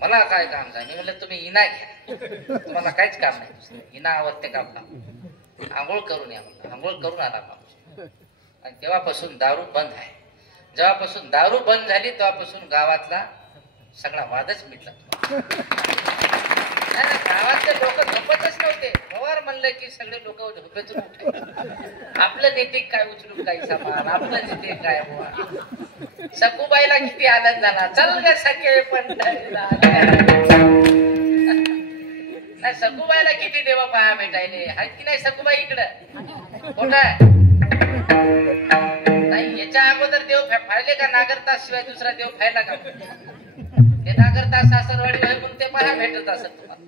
मला काय काम झालं? मी म्हणलं तुम्ही इना घ्या, तुम्हाला काहीच काम नाही. इना आवडते काम आंघोळ करून या म्हणलं. आंघोळ करून आला माणूस. आणि तेव्हापासून दारू बंद आहे. जेव्हापासून दारू बंद झाली तेव्हापासून गावातला सगळा वादच मिटला. गावातले लोक झोपतच नव्हते. पवार म्हणलं की सगळे लोक झोपेतून उठले. आपलं नेते काय उचलून काही सामान, आपलं नेते काय बुवा. सखूबाईला किती आनंद झाला. चल ग सखे पंढरीला. नाही सखूबाईला किती देव पाया भेटायले. हाय की नाही सखूबाई इकडं कुठं आहे? नाही याच्या अगोदर देव फायले का नागरतास शिवाय दुसरा देव फायला का? ते नागरतास सासरवाडी होय म्हणून ते पाहा भेटत असत तुम्हाला.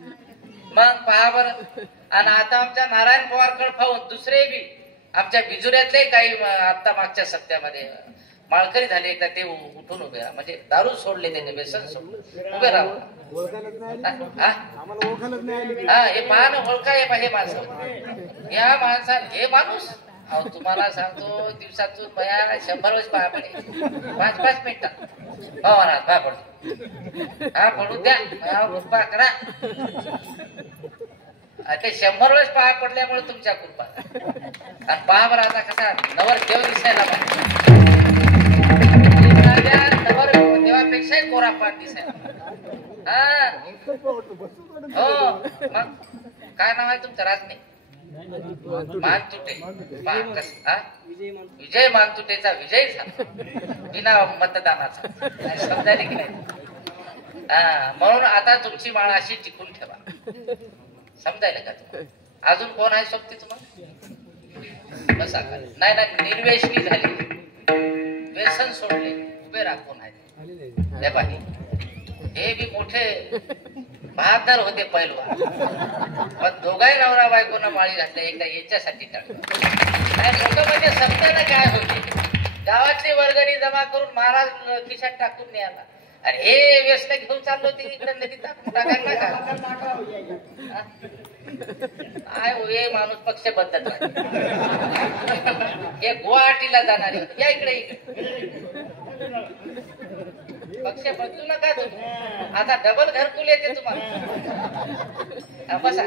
मग पहा बरं. आणि आता आमच्या नारायण पवारकडे पाहून दुसरे बी आमच्या बिजुऱ्यातले काही आता मागच्या सप्त्यामध्ये माळकरी झाले एकदा ते उठून उभे राहा. म्हणजे दारू सोडले त्यांनी, व्यसन सोडलं, उभे राहा. हा हे मान ओळखा हे माणसं. या माणसा हे माणूस अहो तुम्हाला सांगतो दिवसातून बया 100 वेळेस पाया पडे. 5-5 मिनिटात हो महाराज पाया पडतो. हा पडू द्या कृपा करा. ते 100 वेळेस पाया पडल्यामुळे तुमच्या कृपा. आणि पहा बरं आता कसा नवर देव दिसायला पाहिजे. नवर देवापेक्षाही कोरा पाठ दिसायला. हा हो मग काय नाव आहे तुमचं? राजने मानतुटे. विजय मानतुटेचा विजय झाला बिना मतदानाचा. समजायला की नाही? म्हणून आता तुमची माळ अशी टिकून ठेवा. समजायला का तुम्हाला? अजून कोण आहे सोबती तुम्हाला? बसा नाही ना निर्वेशनी झाली, व्यसन सोडले, उभे राखून आहेत. बाई हे बी मोठे बहादर होते पैलवान. पण दोघाही नवरा बायकोनं माळी घातल्या एकदा याच्यासाठी टाळलं. नाही लोक म्हणजे समजायला काय होते. गावातली वर्गणी जमा करून महाराज खिशात टाकून नाही आला. अरे हे व्यसन घेऊन चाललो ते इकडे नदी टाकून टाकायला का? काय हे माणूस पक्ष बदलत हे गुवाहाटीला जाणारे या इकडे पक्ष बदलू नका तुम्ही. आता डबल घरकुल येते तुम्हाला. बसा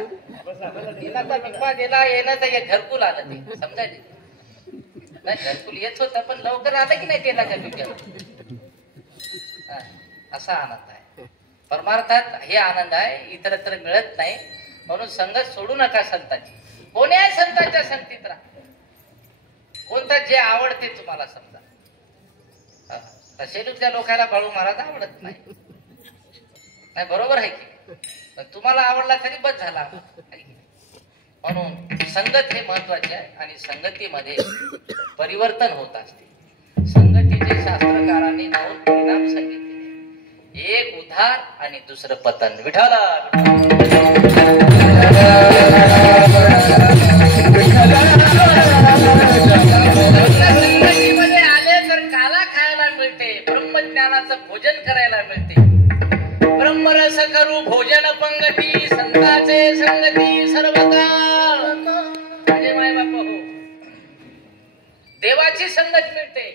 निप्पा दिला येणं तर हे घरकुल आलं ते समजायचे. नाही घरकुल येत होतं पण लवकर आलं की नाही तेलाच्या पिक्यावर. असा आनंद आहे परमार्थात. हे आनंद आहे इतरत्र मिळत नाही. म्हणून संगत सोडू नका संतांची. कोण्या संतांच्या संगतीत राहा. कोणता जे आवडते तुम्हाला समजा. शेलूच्या लोकांना बाळू महाराज आवडत नाही. बरोबर आहे की? तुम्हाला आवडला तरी बस झाला. म्हणून संगत हे महत्वाचे आहे. आणि संगतीमध्ये परिवर्तन होत असते. संगतीचे शास्त्रकारांनी 9 परिणाम सांगितले. एक उद्धार आणि दुसरं पतन. विठाला संगतीमध्ये आले तर काला खायला मिळते, ब्रह्मज्ञानाचं भोजन करायला मिळते. ब्रह्मरस करू भोजन पंगती, संताचे संगती सर्वकाळ. माझे माय बाप हो, देवाची संगत मिळते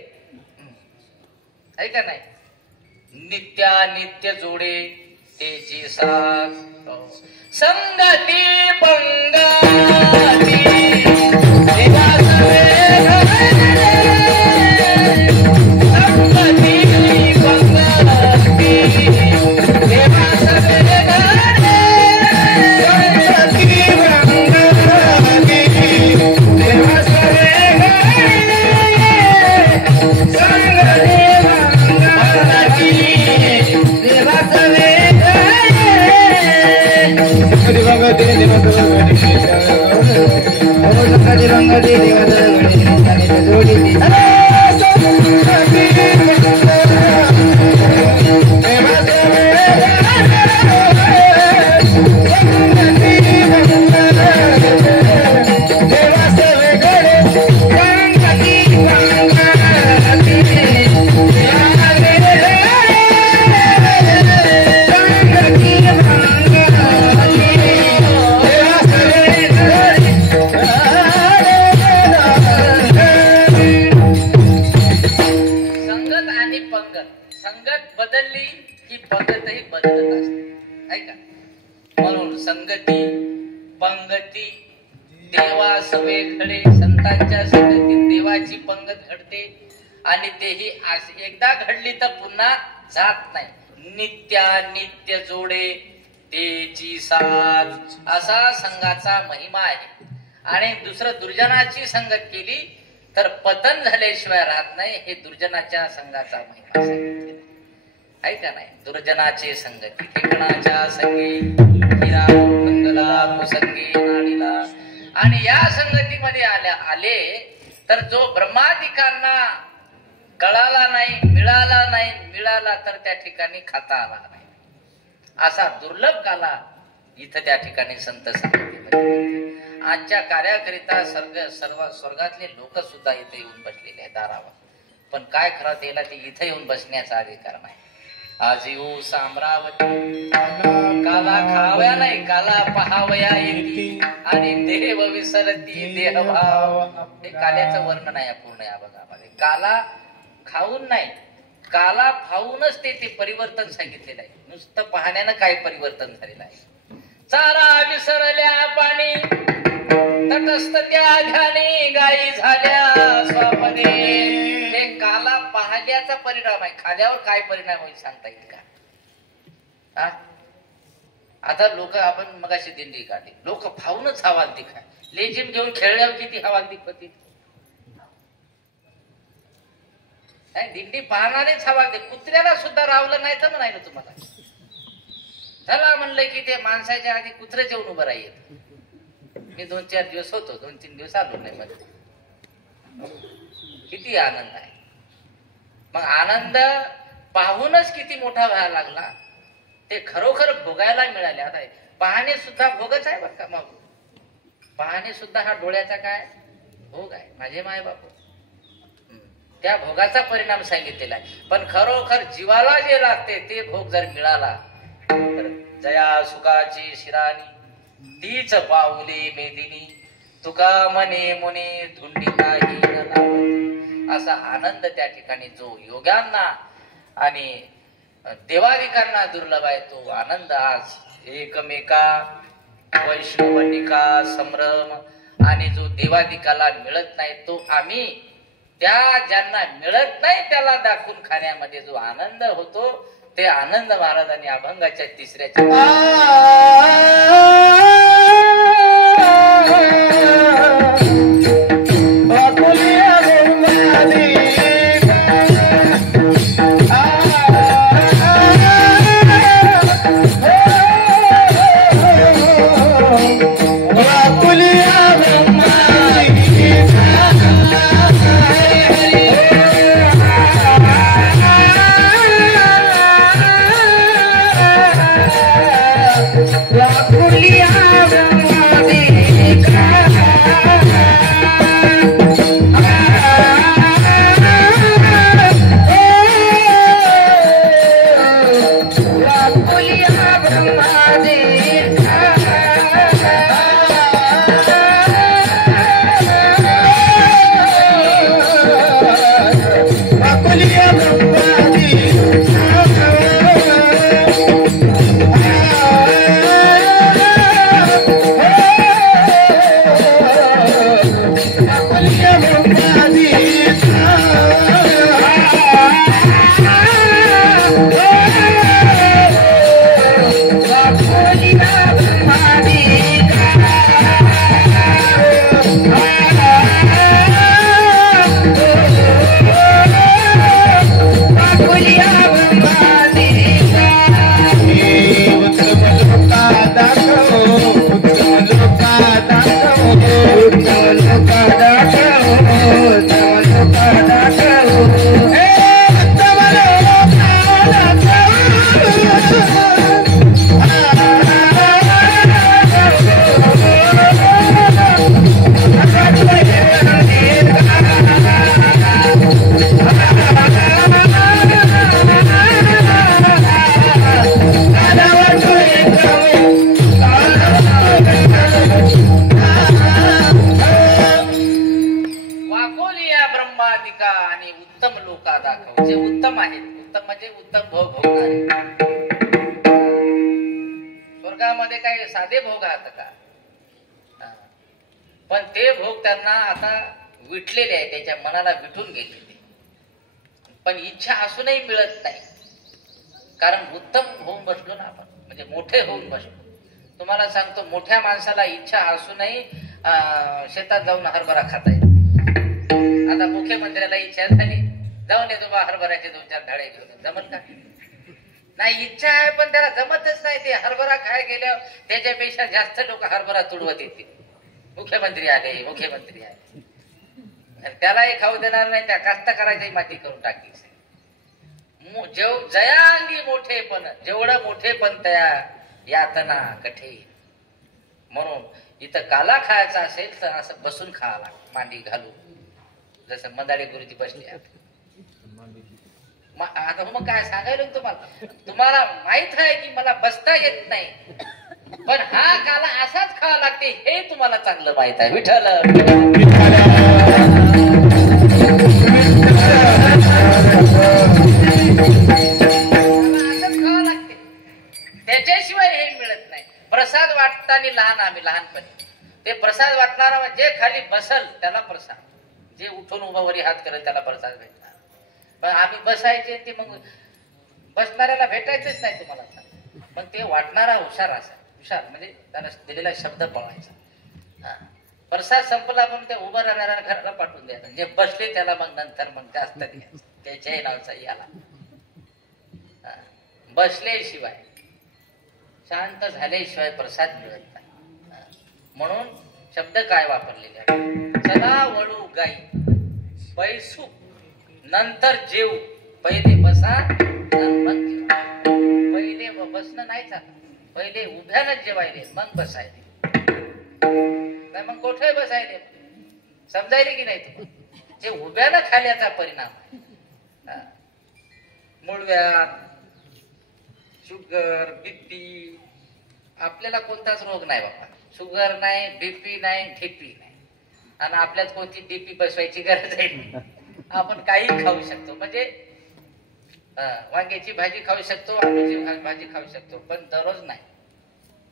आहे का नाही? नित्यानित्य जोडे तेची साथ, संगती पंगती आणि तेही एकदा घडली तर पुन्हा जात नाही. नित्यानित्य जोडे तेची साथ असा संघाचा महिमा आहे. आणि दुसरं दुर्जनाची संगत केली तर पतन झाल्याशिवाय राहत नाही. हे दुर्जनाच्या संघाचा महिमा सांगितलेला आहे का नाही. दुर्जनाचे संगती ठिकाणाच्या संगी हिरा मंगला कुसंगी नाडीला. आणि या संगतीमध्ये आले तर जो ब्रह्मादिकांना कळाला नाही, मिळाला तर त्या ठिकाणी खाता आला नाही. असा दुर्लभ काला इथं त्या ठिकाणी संत सांगते. आजच्या कार्याकरिता स्वर्गातले लोक सुद्धा इथे येऊन बसलेले आहेत दारावर. पण काय खरं त्याला ते इथे येऊन बसण्याचा अधिकार नाही. आज येऊ साम्रावती काला खाव्या नाही काला पहावया येती आणि देव विसरती देहभाव. हे काल्याचं वर्णन आहे पूर्ण या भागामध्ये. काला खाऊन नाही, काला फावूनच ते परिवर्तन सांगितलेलं आहे. नुसतं पाहण्यानं काय परिवर्तन झालेलं आहे. चारा विसरल्या पाणी तटस्थ त्या ध्यानी गायी झाल्या स्वापदे. हे काला पाहल्याचा परिणाम आहे. खाल्यावर काय परिणाम होईल सांगता येईल का? आता लोक आपण मगाशी दिंडी काढली, लोक फावूनच हवालदिक आहे. लेझिम घेऊन खेळल्यावर किती हवालदिक होती. दिंडी पाहणारेच हवालदिक. कुत्र्याला सुद्धा रावलं नाही तर म्हणायला तुम्हाला. त्याला म्हणलं की ते माणसाच्या आधी कुत्रे जेवून उभं राहील. मी 2-4 दिवस होतो, 2-3 दिवस आलो नाही मध्ये. किती आनंद आहे. मग आनंद पाहूनच किती मोठा व्हायला लागला. ते खरोखर भोगायला मिळाले. आता पाहणे सुद्धा भोगच आहे बरं का. मग पाहणे सुद्धा हा डोळ्याचा काय भोग आहे. माझे माय बापू त्या भोगाचा परिणाम सांगितलेला आहे. पण खरोखर जीवाला जे लागते ते भोग जर मिळाला तर जया सुखाची शिराणी तीच पाऊले मेदिनी तुका मने मुने धुंडी काही न लावती. असा आनंद त्या ठिकाणी जो योग्यांना आणि देवादिकांना दुर्लभ आहे तो आनंद आज एकमेका वैष्णवनिका संभ्रम. आणि जो देवादिकाला मिळत नाही तो आम्ही त्या ज्यांना मिळत नाही त्याला दाखवून खाण्यामध्ये जो आनंद होतो ते आनंद महाराजांनी अभंगाच्या 3ऱ्या स्वर्गामध्ये काही साधे भोग आहेत का? पण ते भोग त्यांना आता विटलेले आहे, त्याच्या मनाला विटून गेलेले. पण इच्छा असूनही मिळत नाही, कारण उत्तम होऊन बसलो ना आपण. म्हणजे मोठे होऊन बसतो. तुम्हाला सांगतो, मोठ्या माणसाला इच्छा असूनही शेतात जाऊन हरभरा खाता येईल. आता मुख्यमंत्र्याला इच्छा झाली, जाऊन येतो बा हरभऱ्याचे 2-4 ढाळे घेऊन, जमल का? नाही, इच्छा आहे पण त्याला जमतच नाही. ते हरभरा खाय गेल्यावर त्याच्यापेक्षा जास्त लोक हरभरा तुडवत येतील. मुख्यमंत्री आले, मुख्यमंत्री आले, त्यालाही खाऊ देणार नाही, त्या कास्तकाराची माती करून टाकली. जयांगी मोठेपण, जेवढं मोठेपण त्या यातना कठीण. म्हणून इथं काला खायचा असेल तर असं बसून खावा लागतं, मांडी घालून, जसं मंदाडे गुरुजी बसले. आता मग काय सांगायला तुम्हाला माहित आहे की मला बसता येत नाही, पण हा काला असाच खावा लागते हे तुम्हाला चांगलं माहित आहे. विठ्ठल असंच खावं लागते, त्याच्याशिवाय हे मिळत नाही. प्रसाद वाटताना लहान, आम्ही लहानपणी ते प्रसाद वाटणारा जे खाली बसल त्याला प्रसाद, जे उठून उभा वरी हात करेल त्याला प्रसाद भेटणार. पण आम्ही बसायचे, ते मग बसणाऱ्याला भेटायचंच नाही तुम्हाला सांग. पण ते वाटणारा हुशार असा, हुशार म्हणजे त्याला दिलेला शब्द पळायचा. प्रसाद संपला म्हणून ते उभं राहणाऱ्या घराला पाठवून द्यायला, जे बसले त्याला मग नंतर मग जास्त द्यायचं, त्याच्याही नावचा याला. बसल्याशिवाय, शांत झाल्याशिवाय प्रसाद मिळत नाही. म्हणून शब्द काय वापरलेले आहे? चला वळू गाई बैसू नंतर जेऊ, पहिले बसा मग जेऊ. पहिले बसणं नाही चालत, पहिले उभ्यानच जेवायले मग बसायले, नाही मग कोठे बसायले. समजायले की नाही तुम्हाला? जे उभ्यानं खाल्याचा परिणाम आहे. मूळव्याध, शुगर, बीपी, आपल्याला कोणताच रोग नाही बाबा. शुगर नाही, बीपी नाही, ठेपी नाही, आणि आपल्यात कोणती बीपी बसवायची गरज आहे. आपण काही खाऊ शकतो, म्हणजे वांग्याची भाजी खाऊ शकतो, आलूची भाजी खाऊ शकतो, पण दररोज नाही,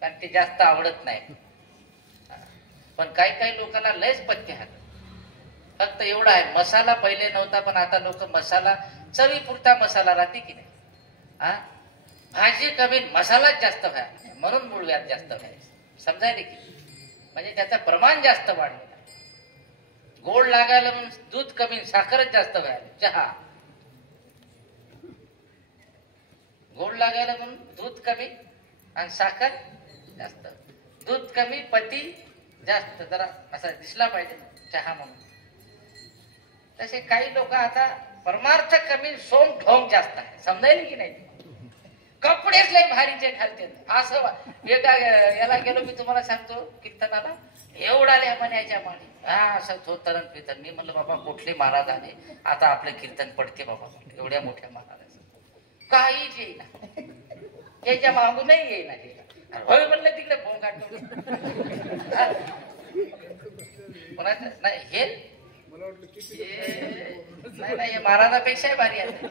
कारण ते जास्त आवडत नाही. पण काही काही लोकांना लयच पथ्य हात. फक्त एवढा आहे, मसाला पहिले नव्हता, पण आता लोक मसाला, चवीपुरता मसाला राहते की नाही. भाजी कमी, मसालाच जास्त व्हायला, म्हणून मूळव्याध जास्त व्हायचं. समजायला की म्हणजे त्याचं प्रमाण जास्त वाढलं. गोड लागायला म्हणून दूध कमी, साखरच जास्त व्हायला. चहा गोड लागायला म्हणून दूध कमी आणि साखर जास्त. दूध कमी, पती जास्त, जरा असा दिसला पाहिजे चहा म्हणून. तसे काही लोक आता परमार्थ कमी, सोम ढोंग जास्त आहे. समजायला की नाही? कपडेच लय भारीचे घालते. असं एका याला गेलो मी, तुम्हाला सांगतो, कीर्तनाला एवढाले म्हणायच्या माणी, असं थोतरण कीर्तन. मी म्हणलं बाबा कुठले महाराज आले आता आपलं कीर्तन पडते बाबा, एवढ्या मोठ्या महाराजाचं काहीच येईना, याच्या मागूनही येईना. होय म्हणलं तिकडे भोंगाट कोणाचं नाही. हे नाही, हे महाराजापेक्षा भारी आहे.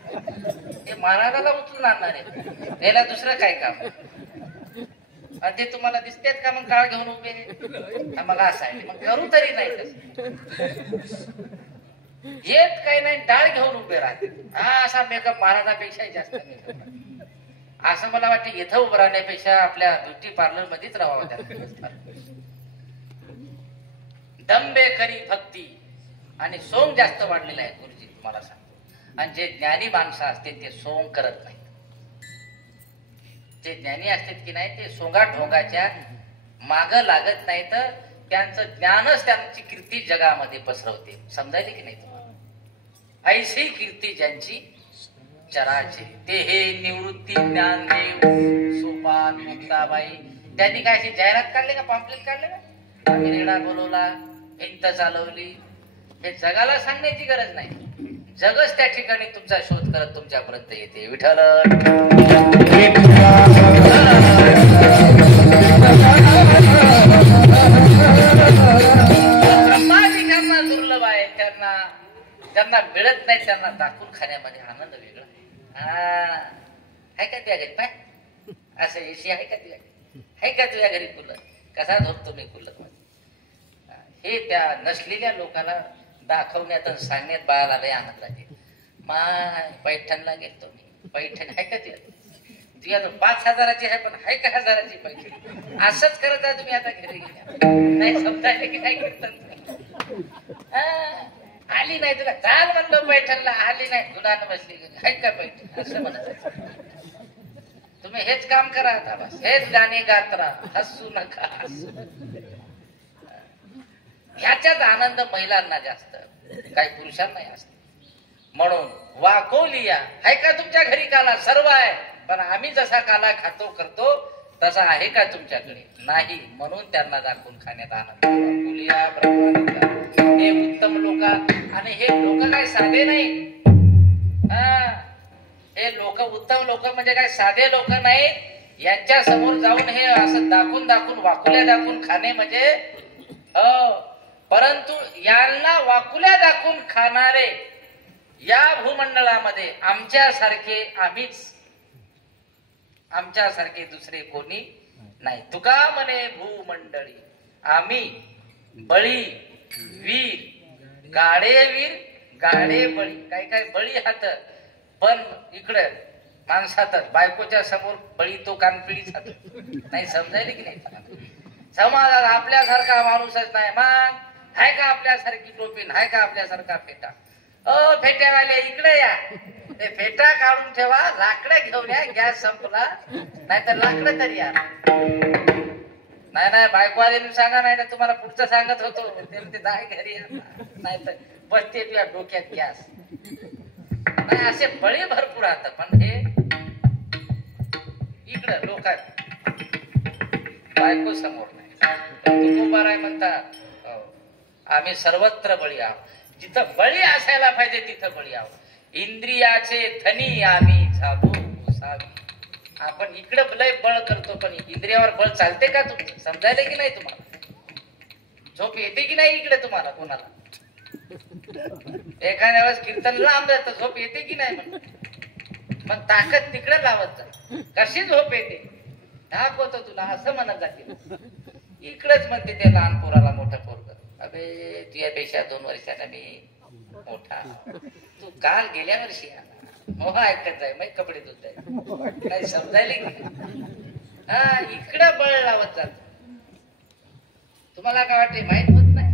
हे महाराजाला उचलून आणणार आहे, याला दुसरं काय काम. आणि ते तुम्हाला दिसतेत का मग काळ घेऊन उभे? मग असं आहे, मग करू तरी नाही तसं. येत काही नाही, डाळ घेऊन उभे राहते. असा मेकअप महाराजापेक्षाही जास्त मेकअप. असं मला वाटतं इथं उभं राहण्यापेक्षा आपल्या ब्युटी पार्लर मध्येच राहावं. त्या दंबे खरी भक्ती आणि सोंग जास्त वाढलेलं आहे गुरुजी, तुम्हाला सांगतो. आणि जे ज्ञानी माणसं असते ते सोंग करत नाही. जे ज्ञानी असतात की नाही, ते सोंगा ढोंगाच्या माग लागत नाही, तर त्यांचं ज्ञानच त्यांची कीर्ती जगामध्ये पसरवते. समजायले की नाही तुम्हाला? ऐशी कीर्ती ज्यांची चराचे, ते हे निवृत्ती ज्ञानदेव सोपान मुक्ताबाई. त्यांनी काय अशी जाहिरात काढली का, पॉम्पलेट काढले का, रेडा बोलवला, भिंत चालवली. हे जगाला सांगण्याची गरज नाही, जगच त्या ठिकाणी तुमचा शोध करत तुमच्यापर्यंत येते. विठ्ठल ब्रह्मादिकांना दुर्लभ आहे, त्यांना मिळत नाही, त्यांना दाखवून खाण्यामध्ये आनंद वेगळा आहे. का त्या घरी पाय असं एसी आहे का तुझ्या घरी? आहे का तुझ्या घरी कूलर? कसा झोपतो मी कूलर मध्ये? हे त्या नसलेल्या लोकांना दाखवण्यात आणि सांगण्यात बाळाला लय आनंद आहे. माय पैठणला गेलतो मी, पैठण आहे का तुझ्या? ती आता 5,000ची आहे, पण आहे का 1,000ची पाहिजे? असंच करत आहे तुम्ही आता घरी गेल्या. नाही समजायला की नाही करतात. आली नाही तुला काल म्हणलं पैठणला, आली नाही तुला बसली आहे का पैठण, असं म्हणत. तुम्ही हेच काम करा आता, बस हेच गाणे गात राहा, हसू नका. ह्याच्यात आनंद महिलांना जास्त, काही पुरुषांना जास्त. म्हणून वाकोलिया आहे का तुमच्या घरी काला? सर्व आहे, पण आम्ही जसा काला खातो करतो तसा आहे का तुमच्याकडे? नाही. म्हणून त्यांना दाखवून खाण्यात आनंद. वाकोलिया ब्रह्मानंद हे उत्तम लोक, आणि हे लोक काय साधे नाही. हे लोक उत्तम लोक म्हणजे काय साधे लोक नाही. यांच्या समोर जाऊन हे असं दाखवून दाखवून वाकुल्या दाखवून खाणे म्हणजे परंतु यांना वाकुल्या दाखवून खाणारे या भूमंडळामध्ये आमच्यासारखे दुसरे कोणी नाही. तुका म्हणे भूमंडळी आम्ही बळी वीर गाडे बळी. काय काय बळी हात, पण इकडे माणसातच बायकोच्या समोर बळी तो कानपिळीच हात. नाही समजायला की नाही? समाजात आपल्यासारखा माणूसच नाही. मग हाय का आपल्यासारखी टोपीन, हाय का आपल्यासारखा फेटा? फेट्यावाले इकडे या, ते फेटा काढून ठेवा, लाकडं घेऊन या, गॅस संपला. नाहीतर लाकडं तरी या. नाही बायकोवाले सांगा, नाही तर तुम्हाला पुढचं सांगत होतो ते जाय घरी या, नाहीतर बसते तुझ्या डोक्यात गॅस. नाही असे बळी भरपूर आता, पण हे इकडं लोक बायको समोर नाही. तुकोबार आहे म्हणतात आम्ही सर्वत्र बळी आहोत. जिथं बळी असायला पाहिजे तिथं बळी आहोत. इंद्रियाचे धनी आम्ही झालो सावी. आपण इकडं लय बळ करतो, पण इंद्रियावर बळ चालते का तुमचं? समजायला की नाही तुम्हाला? झोप येते की नाही इकडे तुम्हाला कोणाला? एखाद्या वेळेस कीर्तन लांब जातं, झोप येते की नाही? मग ताकद तिकडे लावत जा. कशी झोप येते दाखवतो तुला, असं म्हणत जाते. इकडच म्हणते ते लहान पोराला मोठं पोरग, अबे तुझ्यापेक्षा 2 वर्षांना मी मोठा, तू काल गेल्या वर्षी मोह ऐकत जाय, मग कपडे धुत जाय. काही समजायला की नाही? इकडं बळ लावत जात. तुम्हाला काय वाटते? माहित होत नाही.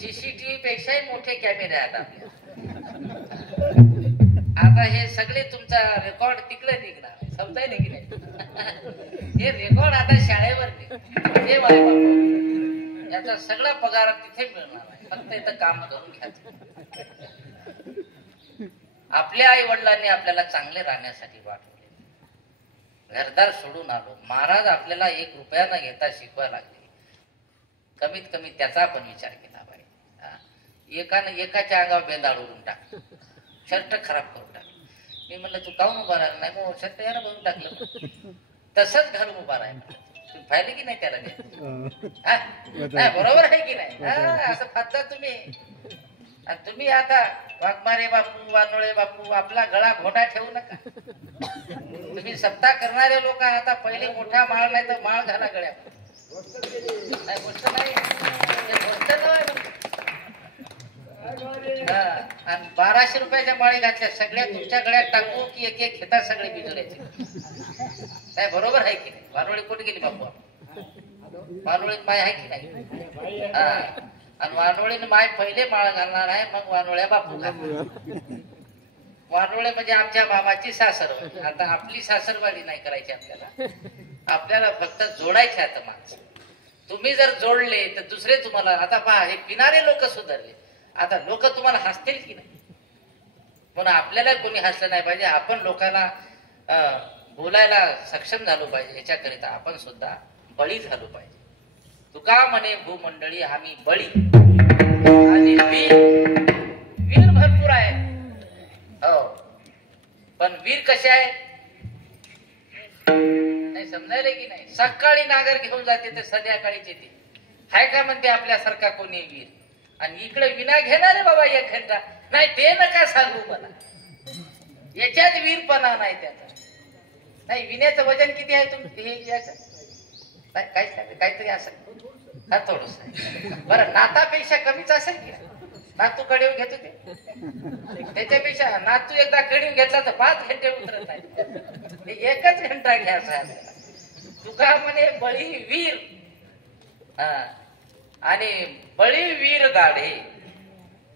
सीसीटीव्ही पेक्षाही मोठे कॅमेरे आहेत आपल्या. आता हे सगळे तुमचा रेकॉर्ड तिकडे निघणार. समजायला की नाही? हे रेकॉर्ड आता शाळेवर हे याचा सगळा पगार तिथे मिळणार आहे. फक्त इथं काम करून घ्यायचं. आपल्या आई वडिलांनी आपल्याला चांगले राहण्यासाठी वाटवले. घरदार सोडून आलो. महाराज आपल्याला 1 रुपया न घेता शिकवायला लागले. कमीत कमी त्याचा आपण विचार केला पाहिजे. एकाच्या अंगावर बेंदाळ उडून टाक, शर्ट खराब करून टाक. मी म्हणलं तू काहून उभा राहिला? नाही मग शर्ट यानं भरून टाकलं. तसंच घालून उभा राहिला. पाहिले की नाही त्याला? बरोबर आहे की नाही? असं फाटता तुम्ही. आणि तुम्ही आता वाघमारे बापू, वानोळे बापू, आपला गळा घोडा ठेवू नका. तुम्ही सत्ता करणारे लोक आता पहिले मोठा माळ नाही तर माळ घाला गळ्या. नाही गोष्ट नाही, गोष्ट नाही. आणि 1200 रुपयाच्या माळी घातल्या सगळ्या तुमच्या गळ्यात टाकू की एक एक घेतात सगळे बिजोऱ्याचे? काय बरोबर आहे की नाही? वानोळी कुठे गेली बापू? वानोळीत माय आहे की नाही? आणि वानोळीने माय पहिले माळ घालणार आहे, मग वानोळ्या बापू घालणार. वानोळे म्हणजे आमच्या बाबाची सासर. आता आपली सासरवाडी नाही करायची आपल्याला. आपल्याला फक्त जोडायचे आता माणसं. तुम्ही जर जोडले तर दुसरे तुम्हाला. आता पहा हे पिणारे लोक सुधारले. आता लोक तुम्हाला हसतील की नाही? म्हणून आपल्याला कोणी हसलं नाही पाहिजे. आपण लोकांना बोलायला सक्षम झालो पाहिजे. याच्याकरिता आपण सुद्धा बळी झालो पाहिजे. तुका म्हणे भूमंडळी आम्ही बळी आणि वीर भरपूर आहे. हो, पण वीर कसे आहे नाही समजायला की नाही? सकाळी नागर घेऊन जाते तर संध्याकाळीच येते. हाय का म्हणते आपल्यासारखा कोणी वीर? आणि इकडे विना घेणारे बाबा एक घंटा नाही. ते नका सांगू मला. याच्यात वीरपणा नाही त्याचा. नाही विण्याचं वजन किती आहे तुमचं? हे याचं काहीतरी असेल हा थोडस. बरं नातापेक्षा कमीच असेल की? नातू कडिव घेतो ते त्याच्यापेक्षा नातू एकदा कडिव घेतला तर 5 घंटे उतरत नाही. एकच घंटा घ्या साहेब. तुका म्हणे बळी वीर आणि बळी वीर गाढे.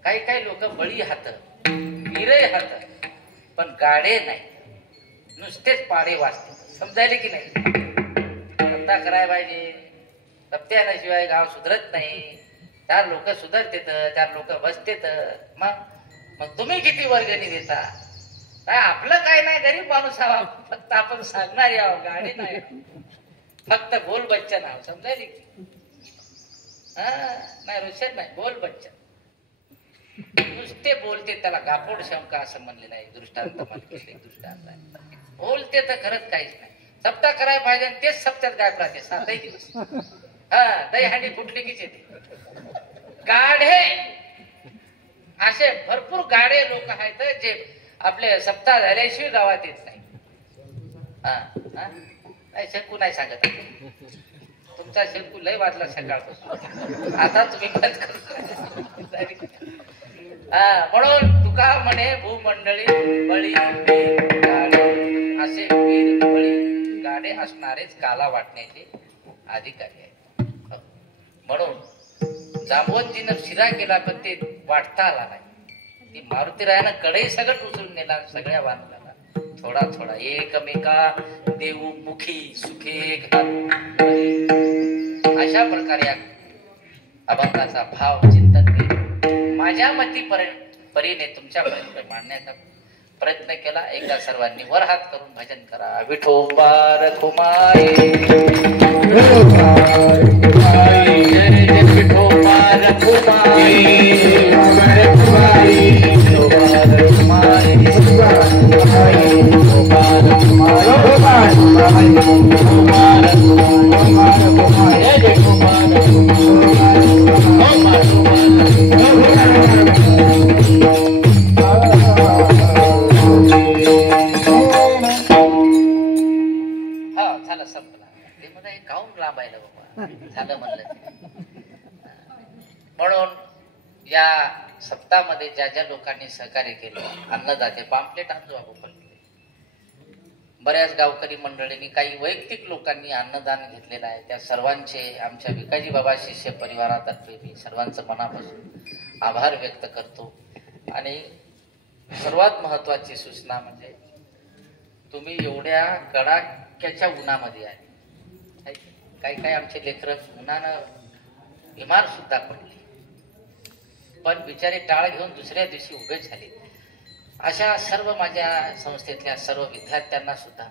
काही काही लोक बळी हात वीरही हात पण गाडे नाही, नुसतेच पाडे वाचते. समजायले की नाही? धंदा करायला पाहिजे. सप्त्याशिवाय गाव सुधरत नाही. 4 लोक सुधरतेत, 4 लोक बसतेत. मग तुम्ही किती वर्गणी देता? काय आपलं काय नाही, गरीब माणूस आहो. फक्त आपण सांगणार यावं, गाडी नाही. फक्त बोल बच्चन आहो. समजायले की नाही? रोशन नाही, बोल बच्चन. नुसते बोलते, त्याला गापोड शंका असं म्हणलेलं आहे. दृष्टांत दृष्टांत आहे. बोलते तर खरंच काहीच नाही. सप्ताह करायला पाहिजे आणि तेच सप्त्यात गायब राहते 7 दिवस. दहीहंडी फुटली कीच येते. गाढे असे भरपूर गाडे लोक आहेत जे आपले सप्ताह झाल्याशिवाय गावात येत नाही. नाही शंकू नाही सांगत. तुमचा शंकू लय वाजला सकाळपासून. आता तुम्ही बंद करू. म्हणून तुका म्हणे भूमंडळी बळी गाडे असे वीर बळी गाडे असणारेच काला वाटण्याचे अधिकारी आहेत. म्हणून जांबवंतीनं शिरा केला पण ते वाटता आला नाही. ती मारुतीरायानं कडे सगळं उचलून नेला सगळ्या बांधला. थोडा थोडा एकमेका देऊ मुखी सुखे घात. अशा प्रकारे अभंगाचा भाव चिंतन केले. माझ्या परीने तुमच्यापर्यंत मांडण्याचा प्रयत्न केला. एकदा सर्वांनी वर हात करून भजन करा. विठोबा रखुमाई जय जय विठोबा रखुमाई झालं संपला. ते मला एक गाऊन लांबायला बाबा झालं म्हणलं. म्हणून या सप्ताहामध्ये ज्या ज्या लोकांनी सहकार्य केलं, अन्नदाते पाम्पलेट आणतो आपण. बऱ्याच गावकरी मंडळींनी काही वैयक्तिक लोकांनी अन्नदान घेतलेलं आहे. त्या सर्वांचे आमच्या भिकाजी बाबा शिष्य परिवारातर्फे मी सर्वांचं मनापासून आभार व्यक्त करतो. आणि सर्वात महत्वाची सूचना म्हणजे तुम्ही एवढ्या कडाक्याच्या उन्हामध्ये आहे. काही काही आमचे लेकरं उन्हानं बिमार सुद्धा पडले पण बिचारे टाळ घेऊन दुसऱ्या दिवशी उभे झाले. अशा सर्व माझ्या संस्थेतल्या सर्व विद्यार्थ्यांना सुद्धा